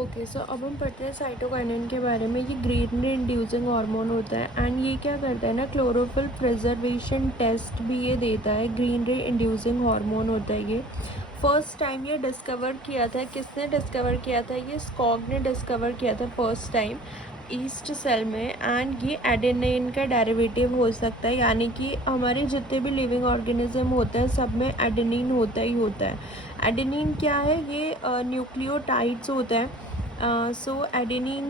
Okay, सो अब हम पढ़ रहे हैं साइटोकाइनिन के बारे में। ये ग्रीनरी इंड्यूसिंग हार्मोन होता है एंड ये क्या करता है ना, क्लोरोफिल प्रिजर्वेशन टेस्ट भी ये देता है। ग्रीनरी इंड्यूसिंग हार्मोन होता है ये। फर्स्ट टाइम ये डिस्कवर किया था, किसने डिस्कवर किया था? ये स्कॉग ने डिस्कवर किया था फर्स्ट टाइम ईस्ट सेल में। एंड ये एडेनिन का डेरिवेटिव हो सकता है, यानी कि हमारे जितने भी लिविंग ऑर्गेनिज्म होते हैं सब में एडेनिन होता ही होता है। एडेनिन क्या है? ये न्यूक्लियोटाइड्स होते हैं। सो एडेनिन,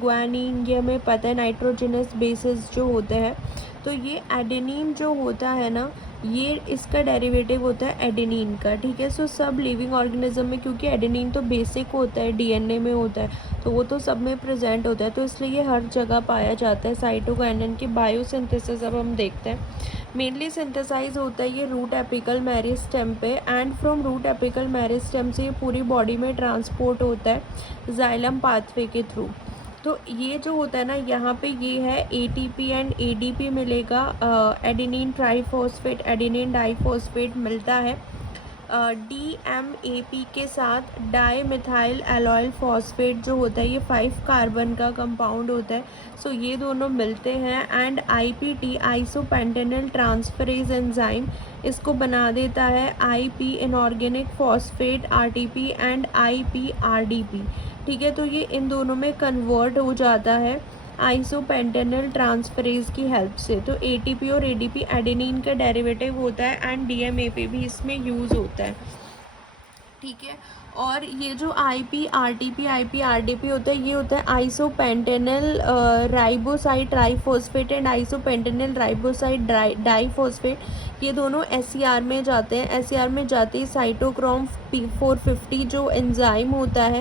ग्वानिन, ये हमें पता है, नाइट्रोजनस बेसिस जो होते हैं। तो ये एडेनिन जो होता है ना, ये इसका डेरिवेटिव होता है एडेनिन का। ठीक है, सो सब लिविंग ऑर्गेनिज्म में, क्योंकि एडेनिन तो बेसिक होता है, डीएनए में होता है, तो वो तो सब में प्रेजेंट होता है, तो इसलिए ये हर जगह पाया जाता है। साइटोकाइनिन की बायोसिंथेसिस अब हम देखते हैं। मेनली सिंथेसाइज होता है ये रूट एपिकल मेरिस्टेम पे, and from root apical meristem से ये पूरी बॉडी में ट्रांसपोर्ट होता है जाइलम पाथवे के थ्रू। तो ये जो होता है ना, यहाँ पे ये है एटीपी एंड एडीपी मिलेगा, एडेनिन ट्राइफॉस्फेट, एडेनिन डाइफॉस्फेट मिलता है DMAP के साथ। डाई मिथाइल एलॉयल फॉस्फेट जो होता है ये 5 कार्बन का कंपाउंड होता है। सो ये दोनों मिलते हैं एंड IPT, आइसोपेंटेनिल ट्रांसफरेज एंजाइम, इसको बना देता है IP inorganic phosphate RTP and IPRDP। ठीक है, तो ये इन दोनों में कन्वर्ट हो जाता है आइसोपेंटेनिल ट्रांसफरेज की हेल्प से। तो ATP और ADP एडेनिन का डेरिवेटिव होता है एंड DMAP भी इसमें यूज़ होता है। ठीक है, और ये जो IPRTP IPRDP होता है, ये होता है आइसोपेंटेनिल राइबोसाइड ट्राइफॉस्फेट एंड आइसोपेंटेनिल राइबोसाइड डाइफॉस्फेट। ये दोनों SCR में जाते हैं। SCR में जाते ही साइटोक्रोम P450 जो एंजाइम होता है,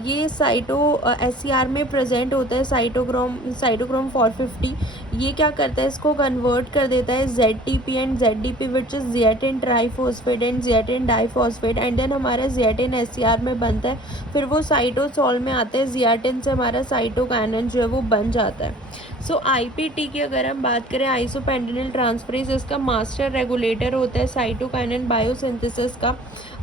ये SCR में प्रेजेंट होता है। साइटोक्रोम 450 ये क्या करता है, इसको कन्वर्ट कर देता है ZTP and ZDP which is zeatin triphosphate and zeatin diphosphate, and then हमारा ज़िएटिन SCR में बनता है। फिर वो साइटोसॉल में आता है, ज़िएटिन से हमारा साइटोकाइनिन जो है वो बन जाता है। सो IPT की अगर हम बात करें, आइसोपेंटेनिल ट्रांसफरेज, इसका मास्टर रेगुलेटर होता है साइटोकाइनिन बायोसिंथेसिस का।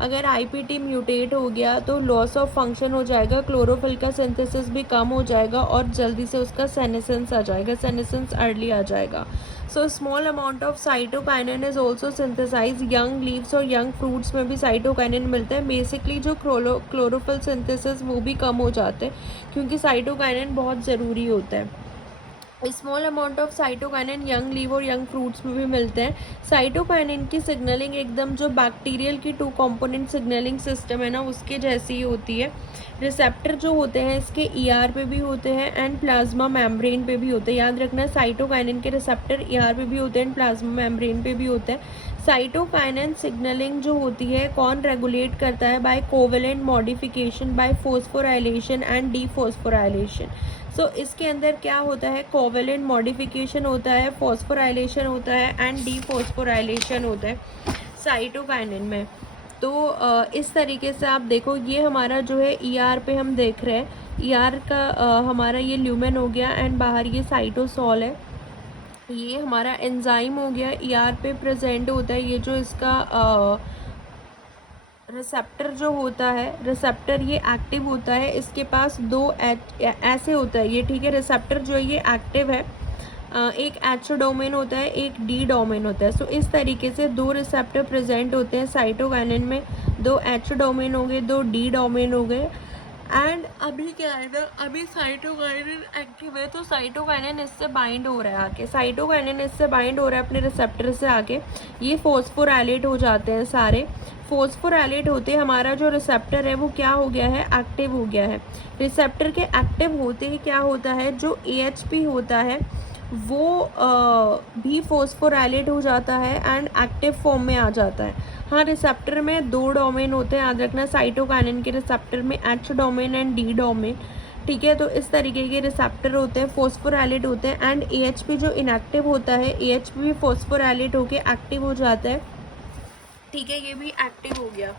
अगर IPT म्यूटेट हो गया तो लॉस ऑफ फंक्शन हो जाएगा, क्लोरोफिल का सिंथेसिस भी कम हो जाएगा और जल्दी से उसका सेनेसेंस आ जाएगा, सेनेसेंस अर्ली आ जाएगा। So small amount of cytokinin is also synthesize. Young leaves और यंग फ्रूट्स में भी साइटोकाइनिन मिलता है। बेसिकली जो क्लोरोफिल सिंथेसिस वो भी कम हो जाते हैं, क्योंकि साइटोकाइनिन बहुत ज़रूरी होता है। Small amount of cytokinin young leave और यंग फ्रूट्स में भी मिलते हैं। साइटोकाइनिन की सिग्नलिंग एकदम जो बैक्टीरियल की 2 कंपोनेंट सिग्नलिंग सिस्टम है ना, उसके जैसी ही होती है। रिसेप्टर जो होते हैं इसके ER पे भी होते हैं एंड प्लाज्मा मेम्ब्रेन पे भी होते हैं। याद रखना, साइटोकाइनिन के रिसेप्टर ER पे भी होते हैं, प्लाज्मा मेम्ब्रेन पे भी होते हैं। साइटोकाइनिन सिग्नलिंग जो होती है कौन रेगुलेट करता है? By covalent modification, by phosphorylation and dephosphorylation. So इसके अंदर क्या होता है? कोवेलेंट मॉडिफिकेशन होता है, फॉस्फोराइलेशन होता है एंड डीफॉस्फोराइलेशन होता है साइटोकाइनिन में। तो इस तरीके से आप देखो, ये हमारा जो है ER पे हम देख रहे हैं, ER का हमारा ये ल्यूमेन हो गया एंड बाहर ये साइटोसॉल है। ये हमारा एंजाइम हो गया, ER पे प्रेजेंट होता है। ये जो इसका रिसेप्टर जो होता है, रिसेप्टर ये एक्टिव होता है, इसके पास 2 ऐसे होता है ये। ठीक है, रिसेप्टर जो है ये एक्टिव है, एक H डोमेन होता है, एक D डोमेन होता है। सो इस तरीके से 2 रिसेप्टर प्रेजेंट होते हैं साइटोकाइनिन में। 2 H डोमेन हो गए, 2 D डोमेन हो गए। एंड अभी क्या है ना, अभी साइटोकाइनिन एक्टिव है, तो साइटोकाइनिन इससे बाइंड हो रहा है आके, साइटोकाइनिन इससे बाइंड हो रहा है अपने रिसेप्टर से आके। ये फॉस्फोराइलेट हो जाते हैं सारे। फॉस्फोराइलेट होते हमारा जो रिसेप्टर है वो क्या हो गया है? एक्टिव हो गया है। रिसेप्टर के एक्टिव होते ही क्या होता है, जो AHP होता है वो भी फॉस्फोराइलेट हो जाता है एंड एक्टिव फॉर्म में आ जाता है। हाँ, रिसेप्टर में 2 डोमेन होते हैं, याद रखना, साइटोकाइनिन के रिसेप्टर में H domain and D domain. ठीक है, तो इस तरीके के रिसेप्टर होते हैं, फॉस्फोराइलेट होते हैं एंड AHP जो इनएक्टिव होता है, AHP भी फॉस्फोराइलेट होके एक्टिव हो जाता है। ठीक है, ये भी एक्टिव हो गया।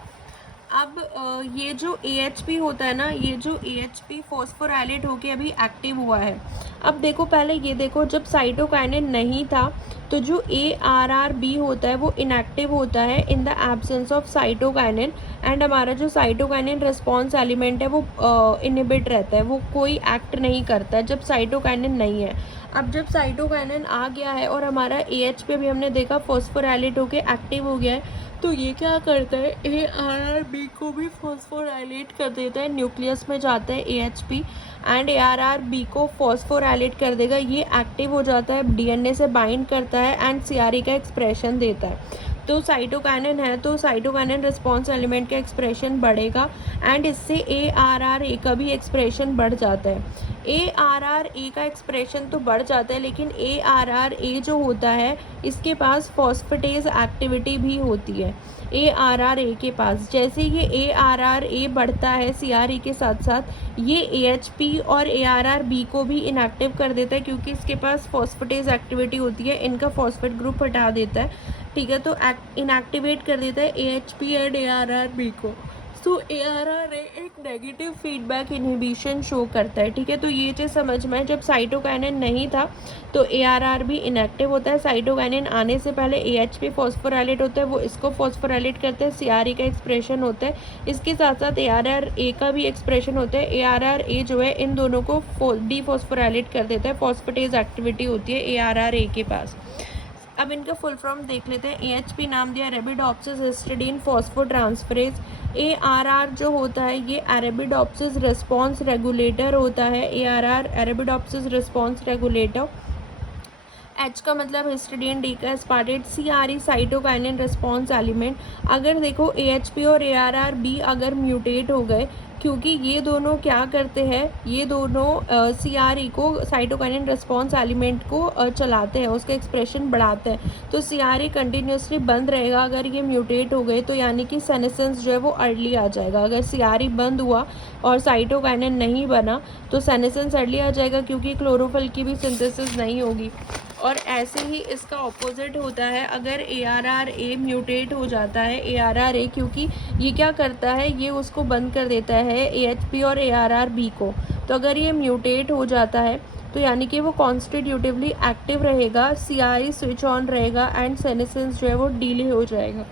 अब ये जो AHP होता है ना, ये जो AHP फॉस्फोराइलेट होके अभी एक्टिव हुआ है। अब देखो, पहले ये देखो, जब साइटोकाइनिन नहीं था तो जो ARRB होता है वो इनएक्टिव होता है in the absence of cytokinin, and हमारा जो साइटोकाइनिन रिस्पॉन्स एलिमेंट है वो इनहिबिट रहता है, वो कोई एक्ट नहीं करता है जब साइटोकाइनिन नहीं है। अब जब साइटोकाइनिन आ गया है और हमारा AHP भी हमने देखा फॉस्फोराइलेट होके एक्टिव हो गया है, तो ये क्या करता है, ARRB को भी फॉस्फोराइलेट कर देता है, न्यूक्लियस में जाता है AHP एंड ARRB को फॉस्फोराइलेट कर देगा, ये एक्टिव हो जाता है, DNA से बाइंड करता है एंड CRE का एक्सप्रेशन देता है। तो साइटोकाइनिन है तो साइटोकाइनिन रिस्पॉन्स एलिमेंट का एक्सप्रेशन बढ़ेगा एंड इससे ARRA का भी एक्सप्रेशन बढ़ जाता है। ARRA का एक्सप्रेशन तो बढ़ जाता है, लेकिन ARRA जो होता है इसके पास फॉस्फेटेज एक्टिविटी भी होती है ARRA के पास। जैसे ये ARRA बढ़ता है CRE के साथ साथ, ये AHP और ARRB को भी इनएक्टिव कर देता है, क्योंकि इसके पास फॉस्फेटेज एक्टिविटी होती है, इनका फॉस्फेट ग्रुप हटा देता है, ठीक है। तो इनएक्टिवेट कर देता है AHP एंड ARRB को। सो ARRA एक नेगेटिव फीडबैक इनहिबिशन शो करता है, ठीक है। तो ये चीज़ समझ में, जब साइटोकाइनिन नहीं था तो ARRB इनएक्टिव होता है, साइटोकाइनिन आने से पहले AHP फॉस्फोराइलेट होता है, वो इसको फॉस्फोराइलेट करते हैं, CRE का एक्सप्रेशन होता है, इसके साथ साथ ARRA का भी एक्सप्रेशन होता है। ARRA जो है इन दोनों को डीफॉस्फोराइलेट कर देता है, फॉस्फेटेज एक्टिविटी होती है ARRA के पास। अब इनका फुल फॉर्म देख लेते हैं। AHP नाम दिया अरेबिडोप्सिस हिस्टिडीन फॉस्फोट्रांसफरेज। ARR जो होता है ये अरेबिडोप्सिस रिस्पॉन्स रेगुलेटर होता है, ARR Arabidopsis response regulator. H का मतलब हिस्टिडीन, D का aspartate, CRE cytokinin response element. अगर देखो AHP और ARRB अगर म्यूटेट हो गए, क्योंकि ये दोनों क्या करते हैं, ये दोनों CRE को साइटोकाइनिन रिस्पॉन्स एलिमेंट को चलाते हैं, उसका एक्सप्रेशन बढ़ाते हैं, तो CRE कंटिन्यूसली बंद रहेगा। अगर ये म्यूटेट हो गए तो यानी कि सेनेसेंस जो है वो अर्ली आ जाएगा। अगर CRE बंद हुआ और साइटोकाइनिन नहीं बना तो सेनेसेंस अर्ली आ जाएगा, क्योंकि क्लोरोफिल की भी सिंथेसिस नहीं होगी। और ऐसे ही इसका ऑपोजिट होता है, अगर ARRA म्यूटेट हो जाता है, ARRA क्योंकि ये क्या करता है, ये उसको बंद कर देता है AHP और ARRB को। तो अगर ये म्यूटेट हो जाता है तो यानी कि वो कॉन्स्टिट्यूटिवली एक्टिव रहेगा, CRE स्विच ऑन रहेगा एंड सेनेसेंस जो है वो डिले हो जाएगा,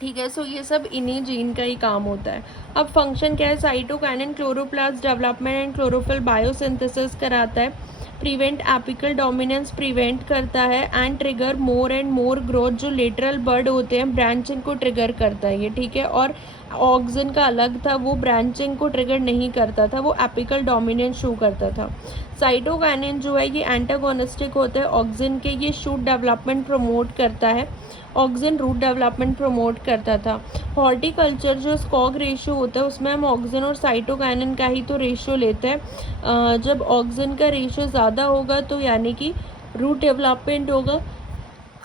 ठीक है। सो ये सब इन्हीं जीन का ही काम होता है। अब फंक्शन क्या है, cytokinin chloroplast development and chlorophyll biosynthesis कराता है, प्रिवेंट एपिकल डोमिनेंस प्रिवेंट करता है and trigger more and more growth. जो लेटरल बर्ड होते हैं ब्रांचिंग को ट्रिगर करता है ये, ठीक है। और ऑक्सिन का अलग था, वो ब्रांचिंग को ट्रिगर नहीं करता था, वो एपिकल डोमिनेंस शो करता था। साइटोकाइनिन जो है ये एंटागोनिस्टिक होता है ऑक्सिन के, ये शूट डेवलपमेंट प्रमोट करता है, ऑक्सिन रूट डेवलपमेंट प्रमोट करता था। हॉर्टिकल्चर जो स्कॉग रेशियो होता है उसमें हम ऑक्सिन और साइटोकाइनिन का ही तो रेशियो लेते हैं। जब ऑक्सिन का रेशियो ज़्यादा होगा तो यानी कि रूट डेवलपमेंट होगा,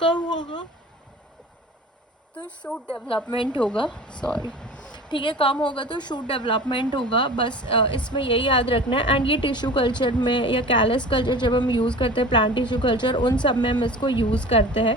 कम होगा तो शूट डेवलपमेंट होगा, सॉरी, ठीक है, कम होगा तो शूट डेवलपमेंट होगा। बस इसमें यही याद रखना है। एंड ये टिश्यू कल्चर में या कैलस कल्चर जब हम यूज़ करते हैं, प्लांट टिश्यू कल्चर, उन सब में हम इसको यूज़ करते हैं।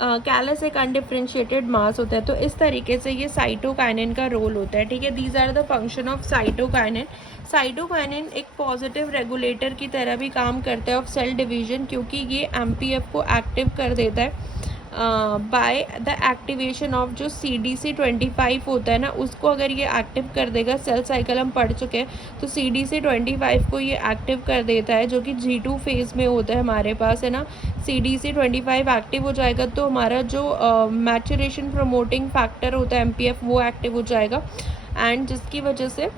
कैलस एक अनडिफ्रेंशिएटेड मास होता है, तो इस तरीके से ये साइटोकाइनिन का रोल होता है, ठीक है। These are the function of cytokinin. Cytokinin एक पॉजिटिव रेगुलेटर की तरह भी काम करता है ऑफ सेल डिवीजन, क्योंकि ये MPF को एक्टिव कर देता है बाय द एक्टिवेशन ऑफ जो CDC25 होता है ना, उसको अगर ये एक्टिव कर देगा, सेल साइकिल हम पढ़ चुके हैं, तो CDC25 को ये एक्टिव कर देता है, जो कि G2 फेज़ में होता है हमारे पास, है ना। CDC25 एक्टिव हो जाएगा तो हमारा जो मैचुरेशन प्रमोटिंग फैक्टर होता है MPF, वो एक्टिव हो जाएगा एंड जिसकी वजह से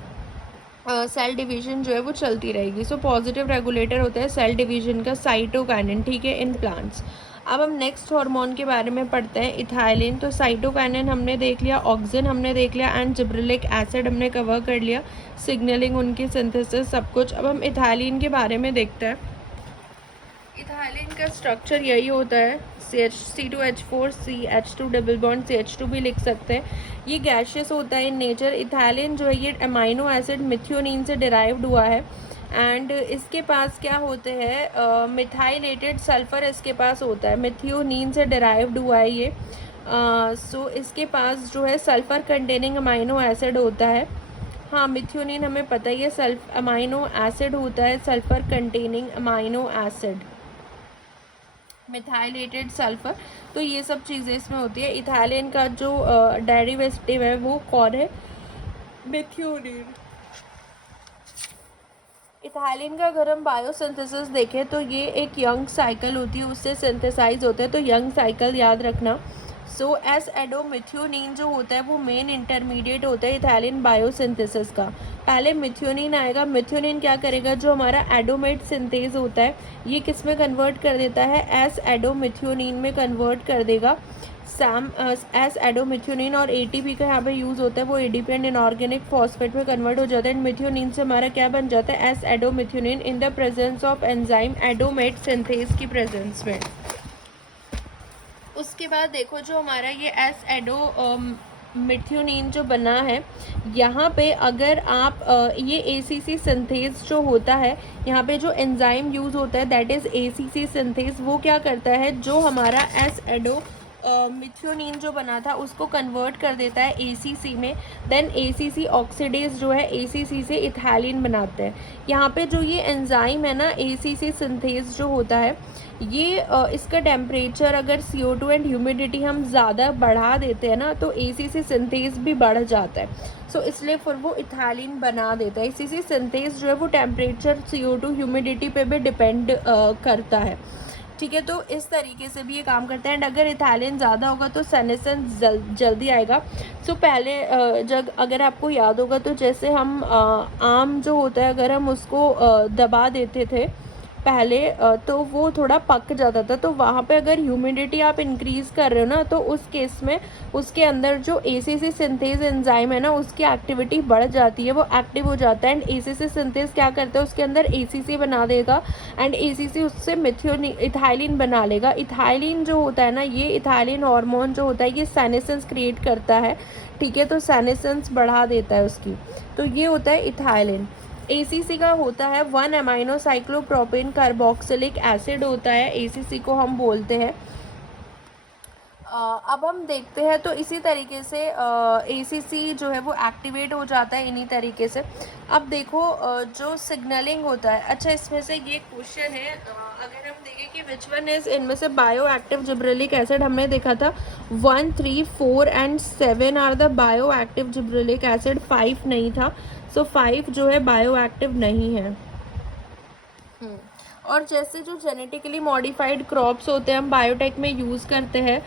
सेल डिवीजन जो है वो चलती रहेगी। सो पॉजिटिव रेगुलेटर होता है सेल डिवीजन का साइटोकाइनिन, ठीक है, इन प्लांट्स। अब हम नेक्स्ट हार्मोन के बारे में पढ़ते हैं, इथाइलिन। तो साइटोकाइनिन हमने देख लिया, ऑक्सिन हमने देख लिया एंड जिब्रेलिक एसिड हमने कवर कर लिया, सिग्नलिंग, उनकी सिंथेसिस, सब कुछ। अब हम इथाइलिन के बारे में देखते हैं। इथाइलिन का स्ट्रक्चर यही होता है, C2H4 CH2 double bond CH2 भी लिख सकते हैं। ये गैशियस होता है इन नेचर। इथाइलिन जो है ये अमाइनो एसिड मिथियोनिन से डिराइव्ड हुआ है एंड इसके पास क्या होते हैं, मिथाइलेटेड सल्फर इसके पास होता है, मिथियोनिन से डिराइव्ड हुआ है ये। सो इसके पास जो है सल्फ़र कंटेनिंग अमाइनो एसिड होता है। हाँ, मिथ्योनिन हमें पता ही है सल्फ अमाइनो एसिड होता है, sulphur containing amino acid, methylated sulphur. तो ये सब चीज़ें इसमें होती है। इथाइलिन का जो डेरिवेटिव है वो कौन है? मिथ्योनिन। इथाइलिन का अगर हम बायोसिंथेसिस देखें तो ये एक यंग साइकिल होती है, उससे सिंथेसाइज होता है, तो यंग साइकिल याद रखना। सो एस एडोमिथ्योनिन जो होता है वो मेन इंटरमीडिएट होता है इथाइलिन बायोसिंथेसिस का। पहले मिथ्योनिन आएगा। मिथ्योनिन क्या करेगा? जो हमारा एडोमेट सिंथेज होता है ये किस में कन्वर्ट कर देता है? एस एडोमिथ्योनिन में कन्वर्ट कर देगा। सैम एस एडोमिथ्योनिन और एटीपी का यहाँ पे यूज़ होता है, वो एडीपी एंड इनऑर्गेनिक फॉस्फेट में कन्वर्ट हो जाता है। एंड मिथ्योनिन से हमारा क्या बन जाता है? S adomethionine in the presence of enzyme AdoMet synthase की प्रेजेंस में। उसके बाद देखो जो हमारा ये एस एडो मिथ्योनिन जो बना है, यहाँ पे अगर आप ये एसीसी सिंथेज जो होता है, यहाँ पे जो एंजाइम यूज़ होता है दैट इज़ एसीसी सिंथेज, वो क्या करता है? जो हमारा एस एडो मिथ्योनिन जो बना था उसको कन्वर्ट कर देता है एसीसी में। देन एसीसी ऑक्सीडेज जो है एसीसी से इथाइलिन बनाते हैं। यहाँ पे जो ये एंजाइम है ना, एसीसी सिंथेज जो होता है, ये इसका टेम्परेचर अगर CO2 एंड ह्यूमिडिटी हम ज़्यादा बढ़ा देते हैं ना, तो एसीसी सिंथेज भी बढ़ जाता है। सो इसलिए फिर वो इथाइलिन बना देता है। एसीसी सिंथेज जो है वो टेम्परेचर, CO2, ह्यूमिडिटी पे भी डिपेंड करता है। ठीक है, तो इस तरीके से भी ये काम करता है। एंड अगर इथाइलिन ज़्यादा होगा तो सेनेसेंस जल्दी आएगा। सो पहले जब अगर आपको याद होगा तो जैसे हम आम जो होता है अगर हम उसको दबा देते थे पहले तो वो थोड़ा पक जाता था। तो वहाँ पे अगर ह्यूमिडिटी आप इंक्रीज़ कर रहे हो ना, तो उस केस में उसके अंदर जो एसीसी सिंथेज एंजाइम है ना, उसकी एक्टिविटी बढ़ जाती है, वो एक्टिव हो जाता है। एंड एसीसी सिंथेज क्या करता है? उसके अंदर एसीसी बना देगा एंड एसीसी उससे मिथ्योनिन इथाइलिन बना लेगा। इथाइलिन जो होता है ना, ये इथाइलिन हार्मोन जो होता है ये सेनेसेंस क्रिएट करता है। ठीक है, तो सेनेसेंस बढ़ा देता है उसकी। तो ये होता है इथाइलिन। एसीसी का होता है 1 अमाइनो साइक्लोप्रोपेन कार्बोक्सिलिक एसिड होता है, एसीसी को हम बोलते हैं। अब हम देखते हैं तो इसी तरीके से एसीसी जो है वो एक्टिवेट हो जाता है इन्हीं तरीके से। अब देखो जो सिग्नलिंग होता है, अच्छा इसमें से ये क्वेश्चन है, अगर हम देखें कि विच वन इज इनमें से बायो एक्टिव जिब्रेलिक एसिड, हमने देखा था 1, 3, 4 and 7 are the bioactive gibberellic acid, 5 नहीं था। सो 5 जो है बायो एक्टिव नहीं है। और जैसे जो जेनेटिकली मॉडिफाइड क्रॉप्स होते हैं हम बायोटेक में यूज़ करते हैं,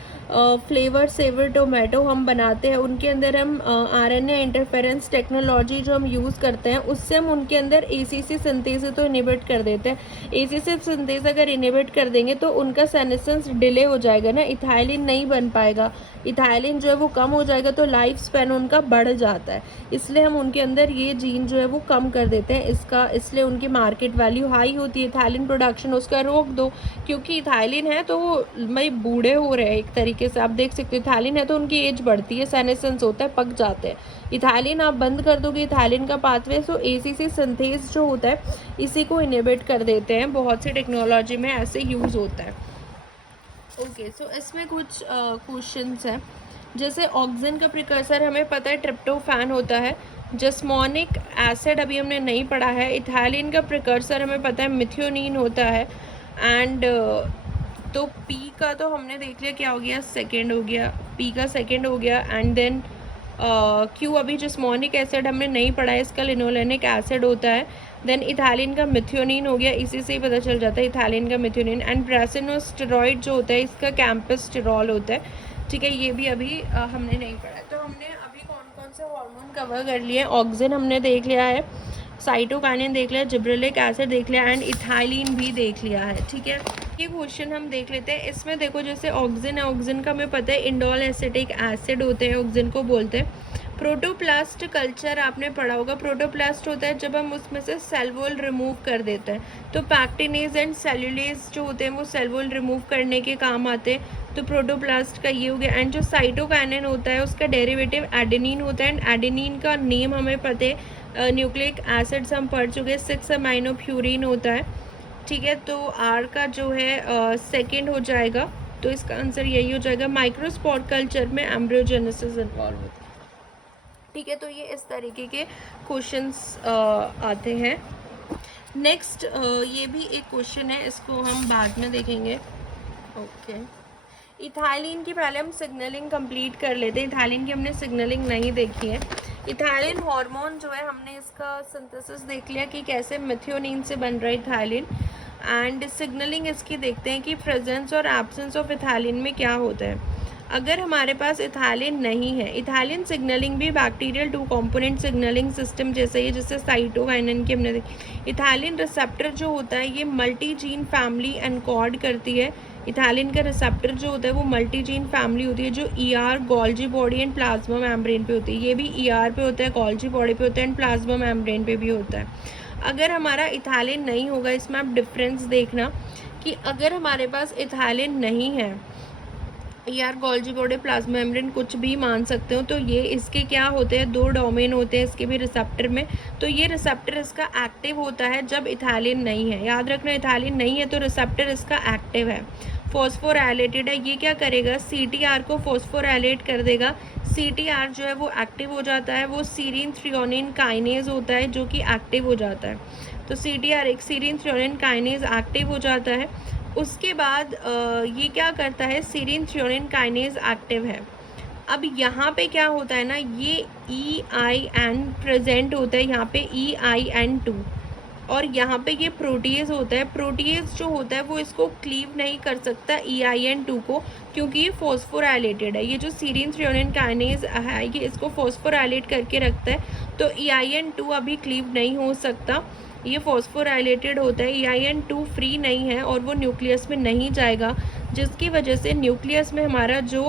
फ्लेवर सेवर टोमेटो हम बनाते हैं, उनके अंदर हम RNA इंटरफेरेंस टेक्नोलॉजी जो हम यूज़ करते हैं उससे हम उनके अंदर एसीसी सिंथेज तो इनिबिट कर देते हैं। एसीसी सिंथेज अगर इनिबिट कर देंगे तो उनका सेनेसेंस डिले हो जाएगा ना, इथाइलिन नहीं बन पाएगा, इथाइलिन जो है वो कम हो जाएगा, तो लाइफ स्पैन उनका बढ़ जाता है। इसलिए हम उनके अंदर ये जीन जो है वो कम कर देते हैं, इसलिए उनकी मार्केट वैल्यू हाई होती है। इथाइलिन प्रोडक्शन उसका रोक दो, क्योंकि इथाइलिन है तो वो भाई बूढ़े हो रहे हैं एक तरीके से, आप देख सकते हो इथाइलिन है तो उनकी एज बढ़ती है, सेनेसेंस होता है, पक जाते हैं। इथाइलिन आप बंद कर दोगे इथाइलिन का पाथवे, सो एसीसी सिंथेज जो होता है इसी को इनिबिट कर देते हैं। बहुत सी टेक्नोलॉजी में ऐसे यूज़ होता है। ओके, सो इसमें कुछ क्वेश्चंस हैं, जैसे ऑक्सिन का प्रिकर्सर हमें पता है ट्रिप्टोफैन होता है, जस्मोनिक एसिड अभी हमने नहीं पढ़ा है। इथाइलिन का प्रिकर्सर हमें पता है मिथ्योनिन होता है। एंड तो पी का तो हमने देख लिया क्या हो गया, सेकेंड हो गया, पी का सेकेंड हो गया। एंड देन क्यू अभी जस्मोनिक एसिड हमने नहीं पढ़ा है, इसका लिनोलेनिक एसिड होता है। देन इथाइलिन का मिथ्योनिन हो गया, इसी से ही पता चल जाता है इथाइलिन का मिथ्योनिन। एंड ब्रासिनोस्टेरॉइड जो होता है इसका कैंपसटेरॉल होता है। ठीक है, ये भी अभी हमने नहीं पढ़ा है। तो हमने अभी कौन कौन से हार्मोन कवर कर लिए? ऑक्सिन हमने देख लिया है, साइटोकाइनिन देख लिया, जिब्रेलिक एसिड देख लिया एंड इथाइलिन भी देख लिया है। ठीक है, ये क्वेश्चन हम देख लेते हैं। इसमें देखो जैसे ऑक्सिन है, ऑक्सिन का हमें पता है इंडोल एसिटिक एसिड होते हैं, ऑक्सिन को बोलते हैं। प्रोटोप्लास्ट कल्चर आपने पढ़ा होगा, प्रोटोप्लास्ट होता है जब हम उसमें से सेल वॉल रिमूव कर देते हैं, तो पैक्टिनेज एंड सेल्यूलेज जो होते हैं वो सेल वॉल रिमूव करने के काम आते हैं। तो प्रोटोप्लास्ट का ये हो गया। एंड जो साइटोकाइनिन होता है उसका डेरिवेटिव एडेनिन होता है। एंड एडेनिन का नेम हमें पता है, न्यूक्लिक एसिड्स हम पढ़ चुके हैं, 6 अमाइनो प्यूरिन होता है। ठीक है, तो आर का जो है सेकेंड हो जाएगा तो इसका आंसर यही हो जाएगा। माइक्रोस्पोर कल्चर में एम्ब्रियोजेनेसिस इन्वॉल्व होता है। ठीक है, तो ये इस तरीके के क्वेश्चंस आते हैं। नेक्स्ट ये भी एक क्वेश्चन है, इसको हम बाद में देखेंगे। ओके, इथाइलिन की पहले हम सिग्नलिंग कंप्लीट कर लेते हैं। इथाइलिन की हमने सिग्नलिंग नहीं देखी है। इथाइलिन हार्मोन जो है, हमने इसका सिंथेसिस देख लिया कि कैसे मेथियोनिन से बन रहा है इथाइलिन। एंड सिग्नलिंग इसकी देखते हैं कि प्रेजेंस और एब्सेंस ऑफ इथाइलिन में क्या होता है। अगर हमारे पास इथाइलिन नहीं है, इथाइलिन सिग्नलिंग भी bacterial two component signalling system जैसे ही, जैसे साइटोकाइनिन की हमने देखी। इथाइलिन रिसेप्टर जो होता है ये मल्टी जीन फैमिली एनकोड करती है। इथाइलिन का रिसेप्टर जो होता है वो मल्टी जीन फैमिली होती है, जो ER, Golgi body and plasma membrane पे होती है। ये भी ईआर पे होता है, गोल्जी बॉडी पे होता है एंड प्लाज्मा मेम्ब्रेन पे भी होता है। अगर हमारा इथाइलिन नहीं होगा, इसमें आप डिफरेंस देखना कि अगर हमारे पास इथाइलिन नहीं है, यार गोल्जी बॉडी, प्लाज्मा मेम्ब्रेन कुछ भी मान सकते हो, तो ये इसके क्या होते हैं, दो डोमेन होते हैं इसके भी रिसेप्टर में। तो ये रिसेप्टर इसका एक्टिव होता है जब इथाइलिन नहीं है। याद रखना, इथाइलिन नहीं है तो रिसेप्टर इसका एक्टिव है, फॉस्फोराइलेटेड है। ये क्या करेगा, सीटीआर को फॉस्फोराइलेट कर देगा। सीटीआर जो है वो एक्टिव हो जाता है, वो सीरीन थ्रियोनिन काइनेज होता है जो कि एक्टिव हो जाता है। तो सीटीआर एक सीरीन थ्रियोनिन काइनेज एक्टिव हो जाता है। उसके बाद ये क्या करता है, सीरीन थ्रियोनिन काइनेज एक्टिव है। अब यहाँ पे क्या होता है ना, ये EIN प्रेजेंट होता है यहाँ पे, EIN2, और यहाँ पे ये प्रोटीज होता है। प्रोटीज जो होता है वो इसको क्लीव नहीं कर सकता EIN2 को, क्योंकि ये फॉस्फोराइलेटेड है। ये जो सीरीन थ्रियोनिन काइनेज है ये इसको फॉस्फोराइलेट करके रखता है, तो EIN2 अभी क्लीव नहीं हो सकता, ये फॉस्फोराइलेटेड होता है। EIN2 फ्री नहीं है और वो न्यूक्लियस में नहीं जाएगा, जिसकी वजह से न्यूक्लियस में हमारा जो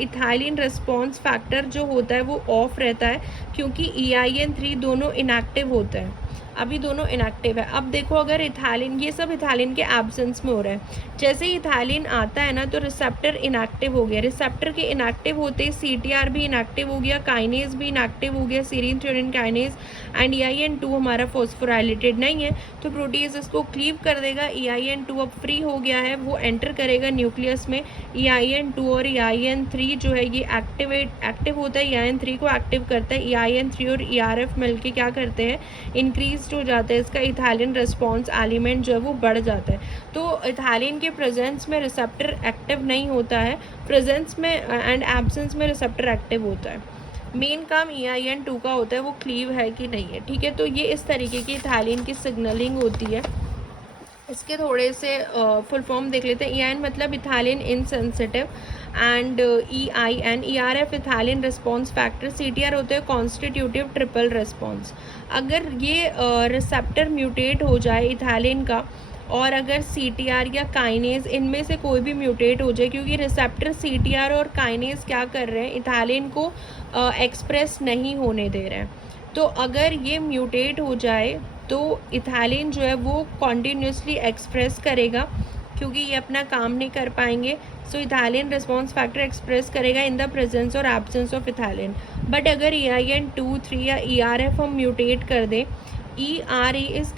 इथाइलिन रिस्पॉन्स फैक्टर जो होता है वो ऑफ रहता है, क्योंकि EIN3 दोनों इनएक्टिव होते हैं। अभी दोनों इनएक्टिव है। अब देखो, अगर इथाइलिन, ये सब इथाइलिन के एब्सेंस में हो रहा है। जैसे ही इथाइलिन आता है ना तो रिसेप्टर इनएक्टिव हो गया। रिसेप्टर के इनएक्टिव होते ही सीटीआर भी इनएक्टिव हो गया, काइनेज भी इनएक्टिव हो गया, serine threonine kinase, and EIN2 हमारा फॉस्फोराइलेटेड नहीं है तो प्रोटीज इसको क्लीव कर देगा। EIN2 अब फ्री हो गया है, वो एंटर करेगा न्यूक्लियस में। EIN2 और EIN3 जो है ये एक्टिव होता है, EIN3 को एक्टिव करता है। EIN3 और ERF मिलके क्या करते हैं, इंक्रीज हो जाता है इसका इथाइलिन रिस्पॉन्स एलिमेंट जो है वो बढ़ जाता है। तो इथाइलिन के प्रेजेंस में रिसेप्टर एक्टिव नहीं होता है, प्रेजेंस में एंड एब्सेंस में रिसेप्टर एक्टिव होता है। मेन काम EIN2 का होता है वो क्लीव है कि नहीं है। ठीक है, तो ये इस तरीके की इथाइलिन की सिग्नलिंग होती है। इसके थोड़े से फुल फॉर्म देख लेते हैं। EIN मतलब ethylene insensitive, and EIN ERF ethylene response factor, CTR होते हैं कॉन्स्टिट्यूटिव ट्रिपल रिस्पॉन्स। अगर ये रिसेप्टर म्यूटेट हो जाए इथाइलिन का, और अगर CTR या काइनेज इनमें से कोई भी म्यूटेट हो जाए, क्योंकि रिसेप्टर CTR और काइनेज क्या कर रहे हैं, इथाइलिन को एक्सप्रेस नहीं होने दे रहे हैं। तो अगर ये म्यूटेट हो जाए तो इथाइलिन जो है वो कॉन्टीन्यूसली एक्सप्रेस करेगा, क्योंकि ये अपना काम नहीं कर पाएंगे। सो इथाइलिन रिस्पॉन्स फैक्टर एक्सप्रेस करेगा इन द प्रेजेंस और एब्सेंस ऑफ इथाइलिन। बट अगर EIN2, 3 या ERF हम म्यूटेट कर दें, ERE is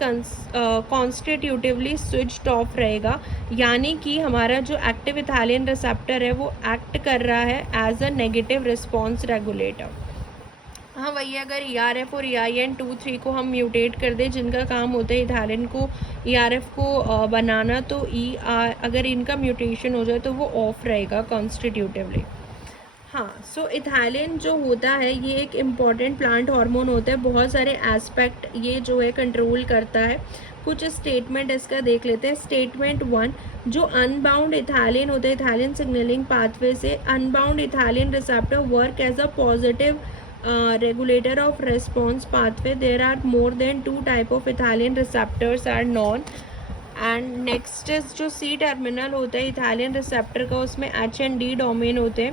constitutively switched off रहेगा, यानी कि हमारा जो एक्टिव इथाइलिन रिसेप्टर है वो एक्ट कर रहा है as a negative response regulator. हाँ, वही अगर ERF और EIN2, 3 को हम म्यूटेट कर दें, जिनका काम होता है इथाइलिन को, ERF को बनाना, तो अगर इनका म्यूटेशन हो जाए तो वो ऑफ रहेगा कॉन्स्टिट्यूटिवली। हाँ, सो इथाइलिन जो होता है ये एक इम्पॉर्टेंट प्लांट हार्मोन होता है। बहुत सारे एस्पेक्ट ये जो है कंट्रोल करता है। कुछ स्टेटमेंट इसका देख लेते हैं। स्टेटमेंट 1, जो अनबाउंड इथाइलिन होता है इथाइलिन सिग्नलिंग पाथवे से, unbound ethylene receptor work as a positive regulator of response pathway. There are more than 2 type of ethylene receptors are known. And next is जो C terminal होता है ethylene receptor का, उसमें H and D domain होते हैं।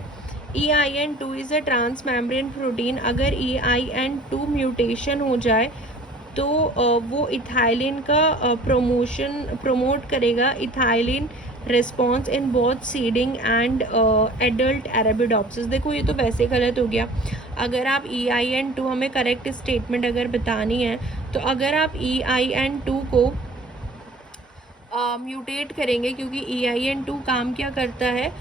EIN2 is a transmembrane protein. अगर EIN2 mutation हो जाए तो वो इथाइलिन का प्रमोट करेगा ethylene response in both seeding and adult Arabidopsis. देखो ये तो वैसे गलत हो गया। अगर आप EIN2, हमें करेक्ट स्टेटमेंट अगर बतानी है, तो अगर आप EIN2 को म्यूटेट करेंगे, क्योंकि EIN2 काम क्या करता है,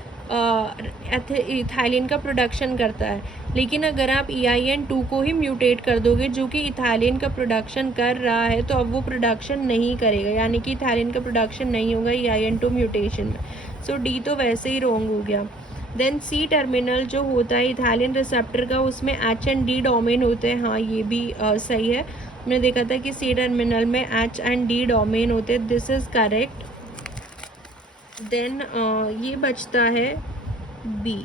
इथाइलिन का प्रोडक्शन करता है। लेकिन अगर आप EIN2 को ही म्यूटेट कर दोगे जो कि इथाइलिन का प्रोडक्शन कर रहा है, तो अब वो प्रोडक्शन नहीं करेगा, यानी कि इथाइलिन का प्रोडक्शन नहीं होगा EIN2 म्यूटेशन में। सो डी तो वैसे ही रॉन्ग हो गया। देन C टर्मिनल जो होता है इथाइलिन रिसेप्टर का, उसमें H एंड D डोमेन होते हैं। हाँ, ये भी सही है। हमने देखा था कि C टर्मिनल में H एंड D डोमेन होते हैं, दिस इज़ करेक्ट। देन ये बचता है B।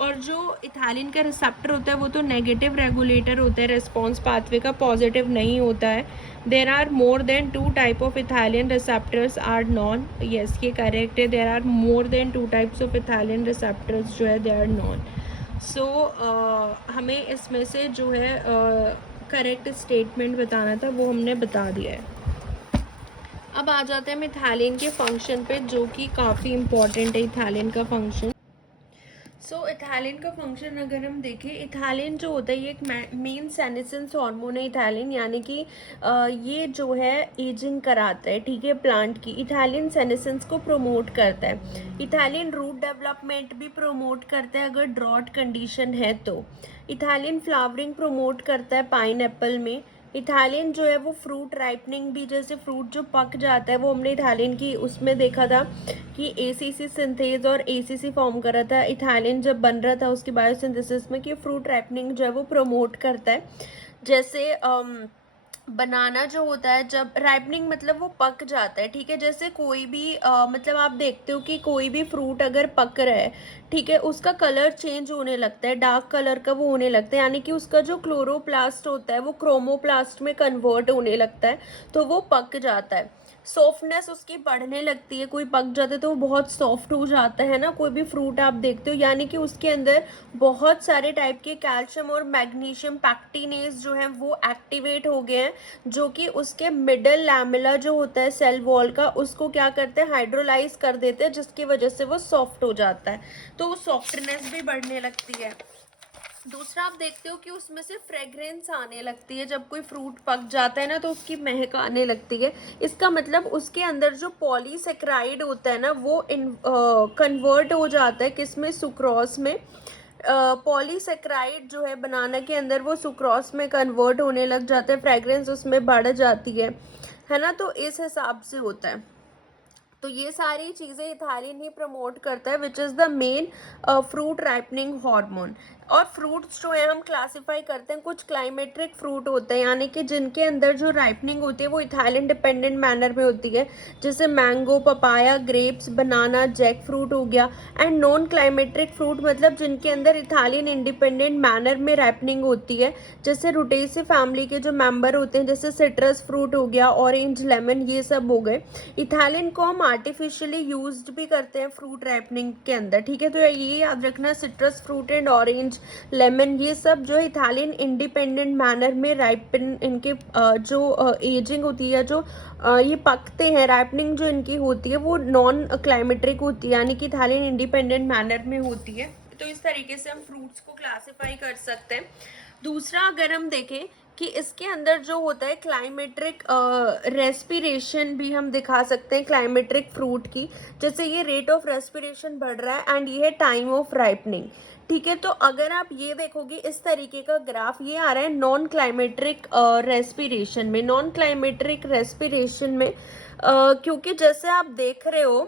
और जो इथाइलिन का रिसेप्टर होता है वो तो नेगेटिव रेगुलेटर होता है रिस्पॉन्स पाथवे का, पॉजिटिव नहीं होता है। There are more than 2 type of ethylene receptors are known, yes ये करेक्ट है। There are more than 2 types of ethylene receptors जो है दे आर नॉन। सो हमें इसमें से जो है करेक्ट स्टेटमेंट बताना था, वो हमने बता दिया है। अब आ जाते हैं हम इथाइलिन के फंक्शन पे, जो कि काफ़ी इम्पॉर्टेंट है इथाइलिन का फंक्शन। सो इथाइलिन का फंक्शन अगर हम देखें, इथाइलिन जो होता है ये एक मेन सेनेसेंस हार्मोन है इथाइलिन, यानी कि ये जो है एजिंग कराता है, ठीक है, प्लांट की। इथाइलिन सेनेसेंस को प्रमोट करता है। इथाइलिन रूट डेवलपमेंट भी प्रमोट करता है अगर ड्रॉट कंडीशन है तो। इथाइलिन फ्लावरिंग प्रमोट करता है पाइन एप्पल में। इथाइलिन जो है वो फ्रूट राइपनिंग भी, जैसे फ्रूट जो पक जाता है, वो हमने इथाइलिन की उसमें देखा था कि ACC सिंथेज और ACC फॉर्म कर रहा था इथाइलिन जब बन रहा था उसकी बायोसिंथेसिस में, कि फ्रूट राइपनिंग जो है वो प्रमोट करता है। जैसे बनाना जो होता है जब राइपनिंग मतलब वो पक जाता है, ठीक है। जैसे कोई भी मतलब आप देखते हो कि कोई भी फ्रूट अगर पक रहा है, ठीक है, उसका कलर चेंज होने लगता है, डार्क कलर का वो होने लगता है, यानी कि उसका जो क्लोरोप्लास्ट होता है वो क्रोमोप्लास्ट में कन्वर्ट होने लगता है, तो वो पक जाता है। सॉफ्टनेस उसकी बढ़ने लगती है, कोई पक जाता है तो वो बहुत सॉफ्ट हो जाता है ना, कोई भी फ्रूट आप देखते हो, यानी कि उसके अंदर बहुत सारे टाइप के कैल्शियम और मैग्नीशियम पैक्टिनेज जो है वो एक्टिवेट हो गए हैं, जो कि उसके मिडल लैमेला जो होता है सेल वॉल का, उसको क्या करते हैं, हाइड्रोलाइज कर देते हैं, जिसकी वजह से वो सॉफ्ट हो जाता है, तो वो सॉफ्टनेस भी बढ़ने लगती है। दूसरा आप देखते हो कि उसमें से फ्रेग्रेंस आने लगती है, जब कोई फ्रूट पक जाता है ना तो उसकी महक आने लगती है। इसका मतलब उसके अंदर जो पॉलीसेक्राइड होता है ना वो कन्वर्ट हो जाता है किसमें, सुक्रोज में। पॉलीसेक्राइड जो है बनाना के अंदर वो सुक्रोज में कन्वर्ट होने लग जाता है, फ्रेग्रेंस उसमें बढ़ जाती है ना, तो इस हिसाब से होता है। तो ये सारी चीज़ें इथाइलिन ही प्रमोट करता है, which is the main fruit ripening hormone. और फ्रूट्स जो है हम क्लासिफाई करते हैं, कुछ क्लाइमेट्रिक फ्रूट होते हैं, यानी कि जिनके अंदर जो राइपनिंग होती है वो इथाइलिन डिपेंडेंट मैनर में होती है, जैसे मैंगो, पपाया, ग्रेप्स, बनाना, जैक फ्रूट हो गया। एंड नॉन क्लाइमेट्रिक फ्रूट मतलब जिनके अंदर इथाइलिन इंडिपेंडेंट मैनर में राइपनिंग होती है, जैसे रुटेसी फैमिली के जो मेंबर होते हैं, जैसे सिट्रस फ्रूट हो गया, ऑरेंज, लेमन, ये सब हो गए। इथाइलिन को हम आर्टिफिशियली यूज्ड भी करते हैं फ्रूट राइपनिंग के अंदर, ठीक है। तो ये याद रखना, citrus fruit and orange, lemon, ये सब जो है इथाइलिन इंडिपेंडेंट मैनर में राइपन, इनके जो एजिंग होती है, जो ये पकते हैं, राइपनिंग जो इनकी होती है वो नॉन क्लाइमेट्रिक होती है, यानी कि इथाइलिन इंडिपेंडेंट मैनर में होती है। तो इस तरीके से हम फ्रूट्स को क्लासिफाई कर सकते हैं। दूसरा अगर हम देखें कि इसके अंदर जो होता है क्लाइमेट्रिक रेस्पिरेशन भी हम दिखा सकते हैं क्लाइमेट्रिक फ्रूट की, जैसे ये रेट ऑफ रेस्पिरेशन बढ़ रहा है एंड ये है टाइम ऑफ राइपनिंग, ठीक है। तो अगर आप ये देखोगे इस तरीके का ग्राफ, ये आ रहा है नॉन क्लाइमेट्रिक रेस्पिरेशन में। नॉन क्लाइमेट्रिक रेस्पिरेशन में क्योंकि जैसे आप देख रहे हो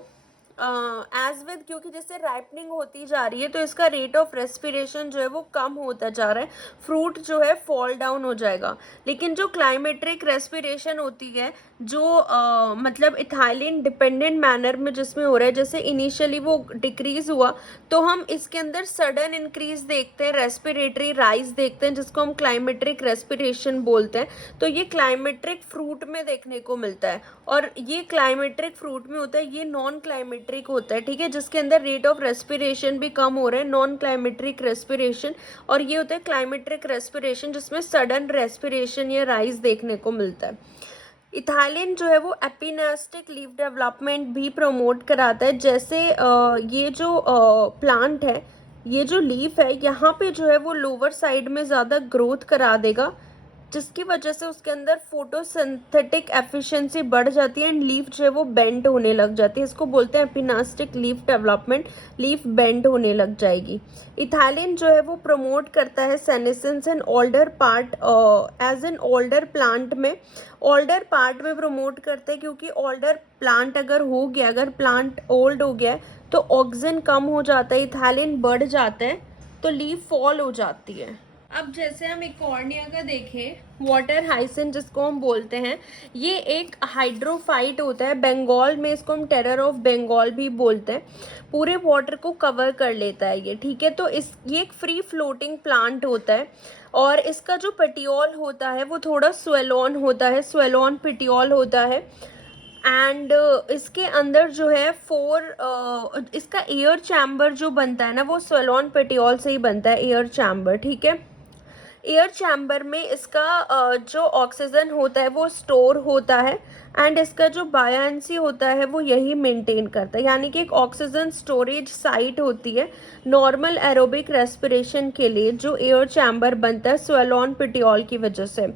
एज विद, क्योंकि जैसे राइपनिंग होती जा रही है तो इसका रेट ऑफ रेस्पिरेशन जो है वो कम होता जा रहा है, फ्रूट जो है फॉल डाउन हो जाएगा। लेकिन जो क्लाइमेट्रिक रेस्पिरेशन होती है, जो मतलब इथाइलिन डिपेंडेंट मैनर में जिसमें हो रहा है, जैसे इनिशियली वो डिक्रीज हुआ तो हम इसके अंदर सडन इंक्रीज देखते हैं, रेस्पिरेटरी राइज देखते हैं, जिसको हम क्लाइमेट्रिक रेस्पिरेशन बोलते हैं। तो ये क्लाइमेट्रिक फ्रूट में देखने को मिलता है, और ये क्लाइमेट्रिक फ्रूट में होता है, ये नॉन क्लाइमेट्रिक होता है, ठीक है, जिसके अंदर रेट ऑफ रेस्पिरेशन भी कम हो रहा है, नॉन क्लाइमेट्रिक रेस्पिरेशन। और ये होता है क्लाइमेट्रिक रेस्पिरेशन, जिसमें सडन रेस्पिरेशन या राइज देखने को मिलता है। इथाइलिन जो है वो एपिनेस्टिक लीफ डेवलपमेंट भी प्रमोट कराता है, जैसे ये जो प्लांट है, ये जो लीफ है यहाँ पे जो है वो लोअर साइड में ज़्यादा ग्रोथ करा देगा, जिसकी वजह से उसके अंदर फोटोसिंथेटिक एफिशिएंसी बढ़ जाती है एंड लीफ जो है वो बेंड होने लग जाती है। इसको बोलते हैं एपिनास्टिक लीफ डेवलपमेंट, लीफ बेंड होने लग जाएगी। इथाइलिन जो है वो प्रमोट करता है senescence in older part, as an older plant में, ओल्डर पार्ट में प्रमोट करते हैं, क्योंकि ओल्डर प्लांट अगर हो गया, अगर प्लांट ओल्ड हो गया है तो ऑक्सीजन कम हो जाता है, इथाइलिन बढ़ जाता है तो लीफ फॉल हो जाती है। अब जैसे हम एक कॉर्निया का देखें, वाटर हाइसिंथ जिसको हम बोलते हैं, ये एक हाइड्रोफाइट होता है, बंगाल में इसको हम टेरर ऑफ बंगाल भी बोलते हैं। पूरे वाटर को कवर कर लेता है ये, ठीक है। तो ये एक फ्री फ्लोटिंग प्लांट होता है और इसका जो पेटियोल होता है वो थोड़ा स्वेलॉन होता है, स्वेलॉन पेटियोल होता है। एंड इसके अंदर जो है इसका एयर चैम्बर जो बनता है ना वो स्वेलॉन पेटियोल से ही बनता है, एयर चैम्बर, ठीक है। एयर चैम्बर में इसका जो ऑक्सीजन होता है वो स्टोर होता है एंड इसका जो बायांसी होता है वो यही मेंटेन करता है, यानी कि एक ऑक्सीजन स्टोरेज साइट होती है नॉर्मल एरोबिक रेस्पिरेशन के लिए, जो एयर चैम्बर बनता है स्वेलॉन पेटियोल की वजह से,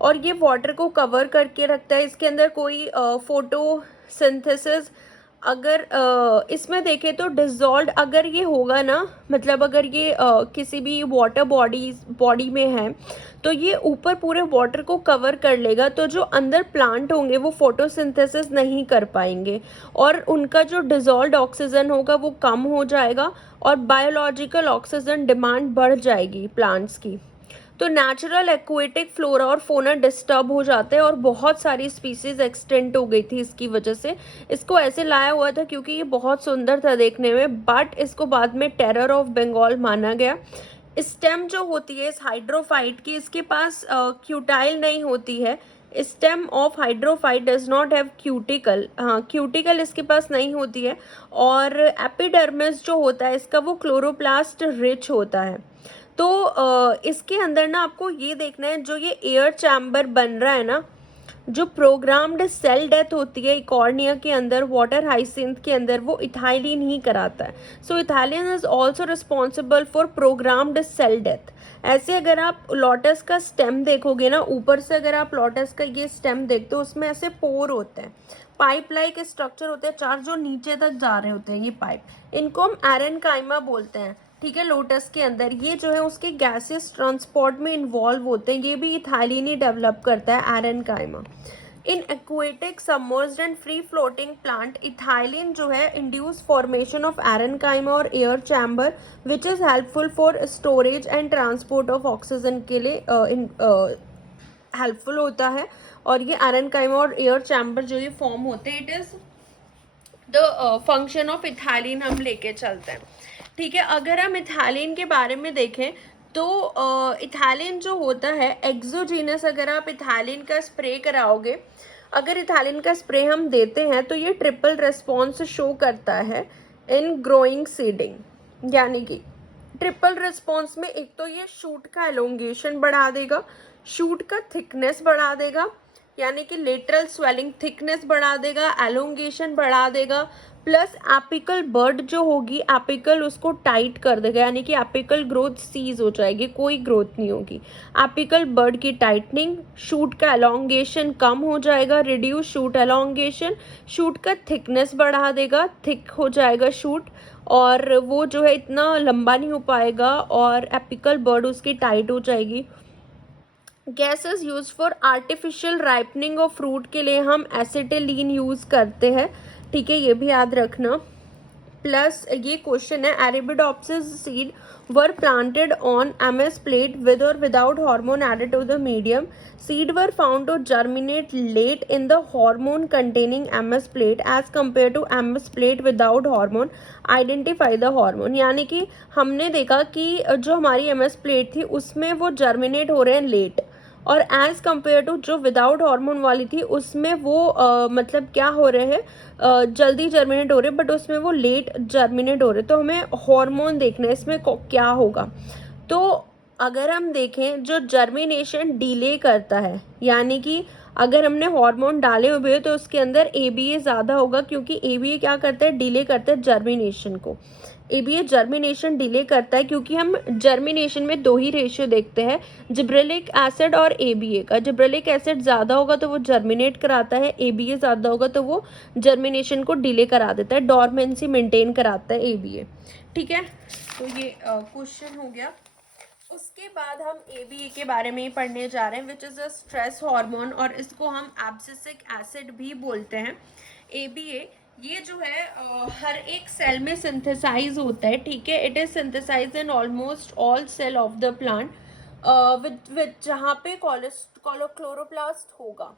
और ये वाटर को कवर करके रखता है। इसके अंदर कोई फोटोसिंथेसिस अगर इसमें देखें तो डिजॉल्व अगर ये होगा ना, मतलब अगर ये किसी भी वाटर बॉडी में है तो ये ऊपर पूरे वाटर को कवर कर लेगा, तो जो अंदर प्लांट होंगे वो फोटोसिंथेसिस नहीं कर पाएंगे और उनका जो डिजॉल्व ऑक्सीजन होगा वो कम हो जाएगा और बायोलॉजिकल ऑक्सीजन डिमांड बढ़ जाएगी प्लांट्स की। तो नेचुरल एक्वेटिक फ्लोरा और फोना डिस्टर्ब हो जाते हैं और बहुत सारी स्पीसीज एक्सटेंट हो गई थी इसकी वजह से। इसको ऐसे लाया हुआ था क्योंकि ये बहुत सुंदर था देखने में, बट इसको बाद में टेरर ऑफ बंगाल माना गया। स्टेम जो होती है इस हाइड्रोफाइट की, इसके पास क्यूटाइल नहीं होती है। Stem of hydrophyte does not have cuticle, हाँ क्यूटिकल इसके पास नहीं होती है। और एपिडर्मिस जो होता है इसका वो क्लोरोप्लास्ट रिच होता है। तो इसके अंदर ना आपको ये देखना है, जो ये एयर चैम्बर बन रहा है ना, जो प्रोग्राम्ड सेल डेथ होती है कॉर्निया के अंदर, वाटर हाइसिंथ के अंदर, वो इथाइलिन ही कराता है। So ethylene is also responsible for programmed cell death. ऐसे अगर आप लोटस का स्टेम देखोगे ना, ऊपर से अगर आप लोटस का ये स्टेम देखते हो उसमें ऐसे पोर होते हैं, पाइप लाइक स्ट्रक्चर होते हैं, चार जो नीचे तक जा रहे होते हैं ये पाइप, इनको हम एरेनकाइमा बोलते हैं, ठीक है। लोटस के अंदर ये जो है उसके गैसेस ट्रांसपोर्ट में इन्वॉल्व होते हैं, ये भी इथाइलिन ही डेवलप करता है, aerenchyma. In aquatic submerged and free floating plant, ethylene जो है इंड्यूस फॉर्मेशन ऑफ एरेनकाइमा और air chamber which is helpful for storage and transport of oxygen के लिए हेल्पफुल होता है। और ये एरेनकाइमा और एयर चैम्बर जो ये फॉर्म होते हैं, it is the function of ethylene हम लेके चलते हैं, ठीक है। अगर हम इथाइलिन के बारे में देखें तो इथाइलिन जो होता है एक्सोजीनस, अगर आप इथाइलिन का स्प्रे कराओगे, अगर इथाइलिन का स्प्रे हम देते हैं तो ये ट्रिपल रिस्पॉन्स शो करता है इन ग्रोइंग सीडिंग, यानी कि ट्रिपल रिस्पॉन्स में एक तो ये शूट का एलोंगेशन बढ़ा देगा, शूट का थिकनेस बढ़ा देगा, यानी कि लेटरल स्वेलिंग थिकनेस बढ़ा देगा, एलोंगेशन बढ़ा देगा, प्लस एपिकल बर्ड जो होगी, एपिकल उसको टाइट कर देगा, यानी कि एपिकल ग्रोथ सीज हो जाएगी, कोई ग्रोथ नहीं होगी। एपिकल बर्ड की टाइटनिंग, शूट का एलोंगेशन कम हो जाएगा, रिड्यूस शूट एलोंगेशन, शूट का थिकनेस बढ़ा देगा, थिक हो जाएगा शूट, और वो जो है इतना लंबा नहीं हो पाएगा और एपिकल बर्ड उसकी टाइट हो जाएगी। Gases use for artificial ripening of fruit के लिए हम एसिटिलीन यूज करते हैं, ठीक है, ये भी याद रखना। प्लस ये क्वेश्चन है, Arabidopsis seed were planted on MS plate with और without hormone added to the medium, seed were found to germinate late in the hormone containing MS plate as compare to MS plate without hormone, identify the hormone. यानी कि हमने देखा कि जो हमारी MS plate थी उसमें वो जर्मिनेट हो रहे हैं लेट, और एज़ कम्पेयर टू जो विदाउट हार्मोन वाली थी उसमें वो मतलब क्या हो रहे हैं, जल्दी जर्मिनेट हो रहे हैं, बट उसमें वो लेट जर्मिनेट हो रहे हैं। तो हमें हार्मोन देखना है इसमें क्या होगा। तो अगर हम देखें जो जर्मिनेशन डिले करता है, यानी कि अगर हमने हार्मोन डाले हुए हैं तो उसके अंदर ABA ज़्यादा होगा, क्योंकि ABA क्या करता है, डिले करता है जर्मिनेशन को। एबीए जर्मिनेशन डिले करता है, क्योंकि हम जर्मिनेशन में दो ही रेशियो देखते हैं, जिब्रेलिक एसिड और एबीए का। जिब्रेलिक एसिड ज़्यादा होगा तो वो जर्मिनेट कराता है, एबीए ज़्यादा होगा तो वो जर्मिनेशन को डिले करा देता है, डॉर्मेंसी मेंटेन कराता है एबीए। ठीक है, तो ये क्वेश्चन हो गया। उसके बाद हम एबीए के बारे में ही पढ़ने जा रहे हैं, which is a stress hormone, और इसको हम एब्सिसिक एसिड भी बोलते हैं। एबीए ये जो है हर एक सेल में सिंथेसाइज होता है। ठीक है, it is synthesize in almost all cell of the plant, which जहाँ पे क्लोरोप्लास्ट होगा,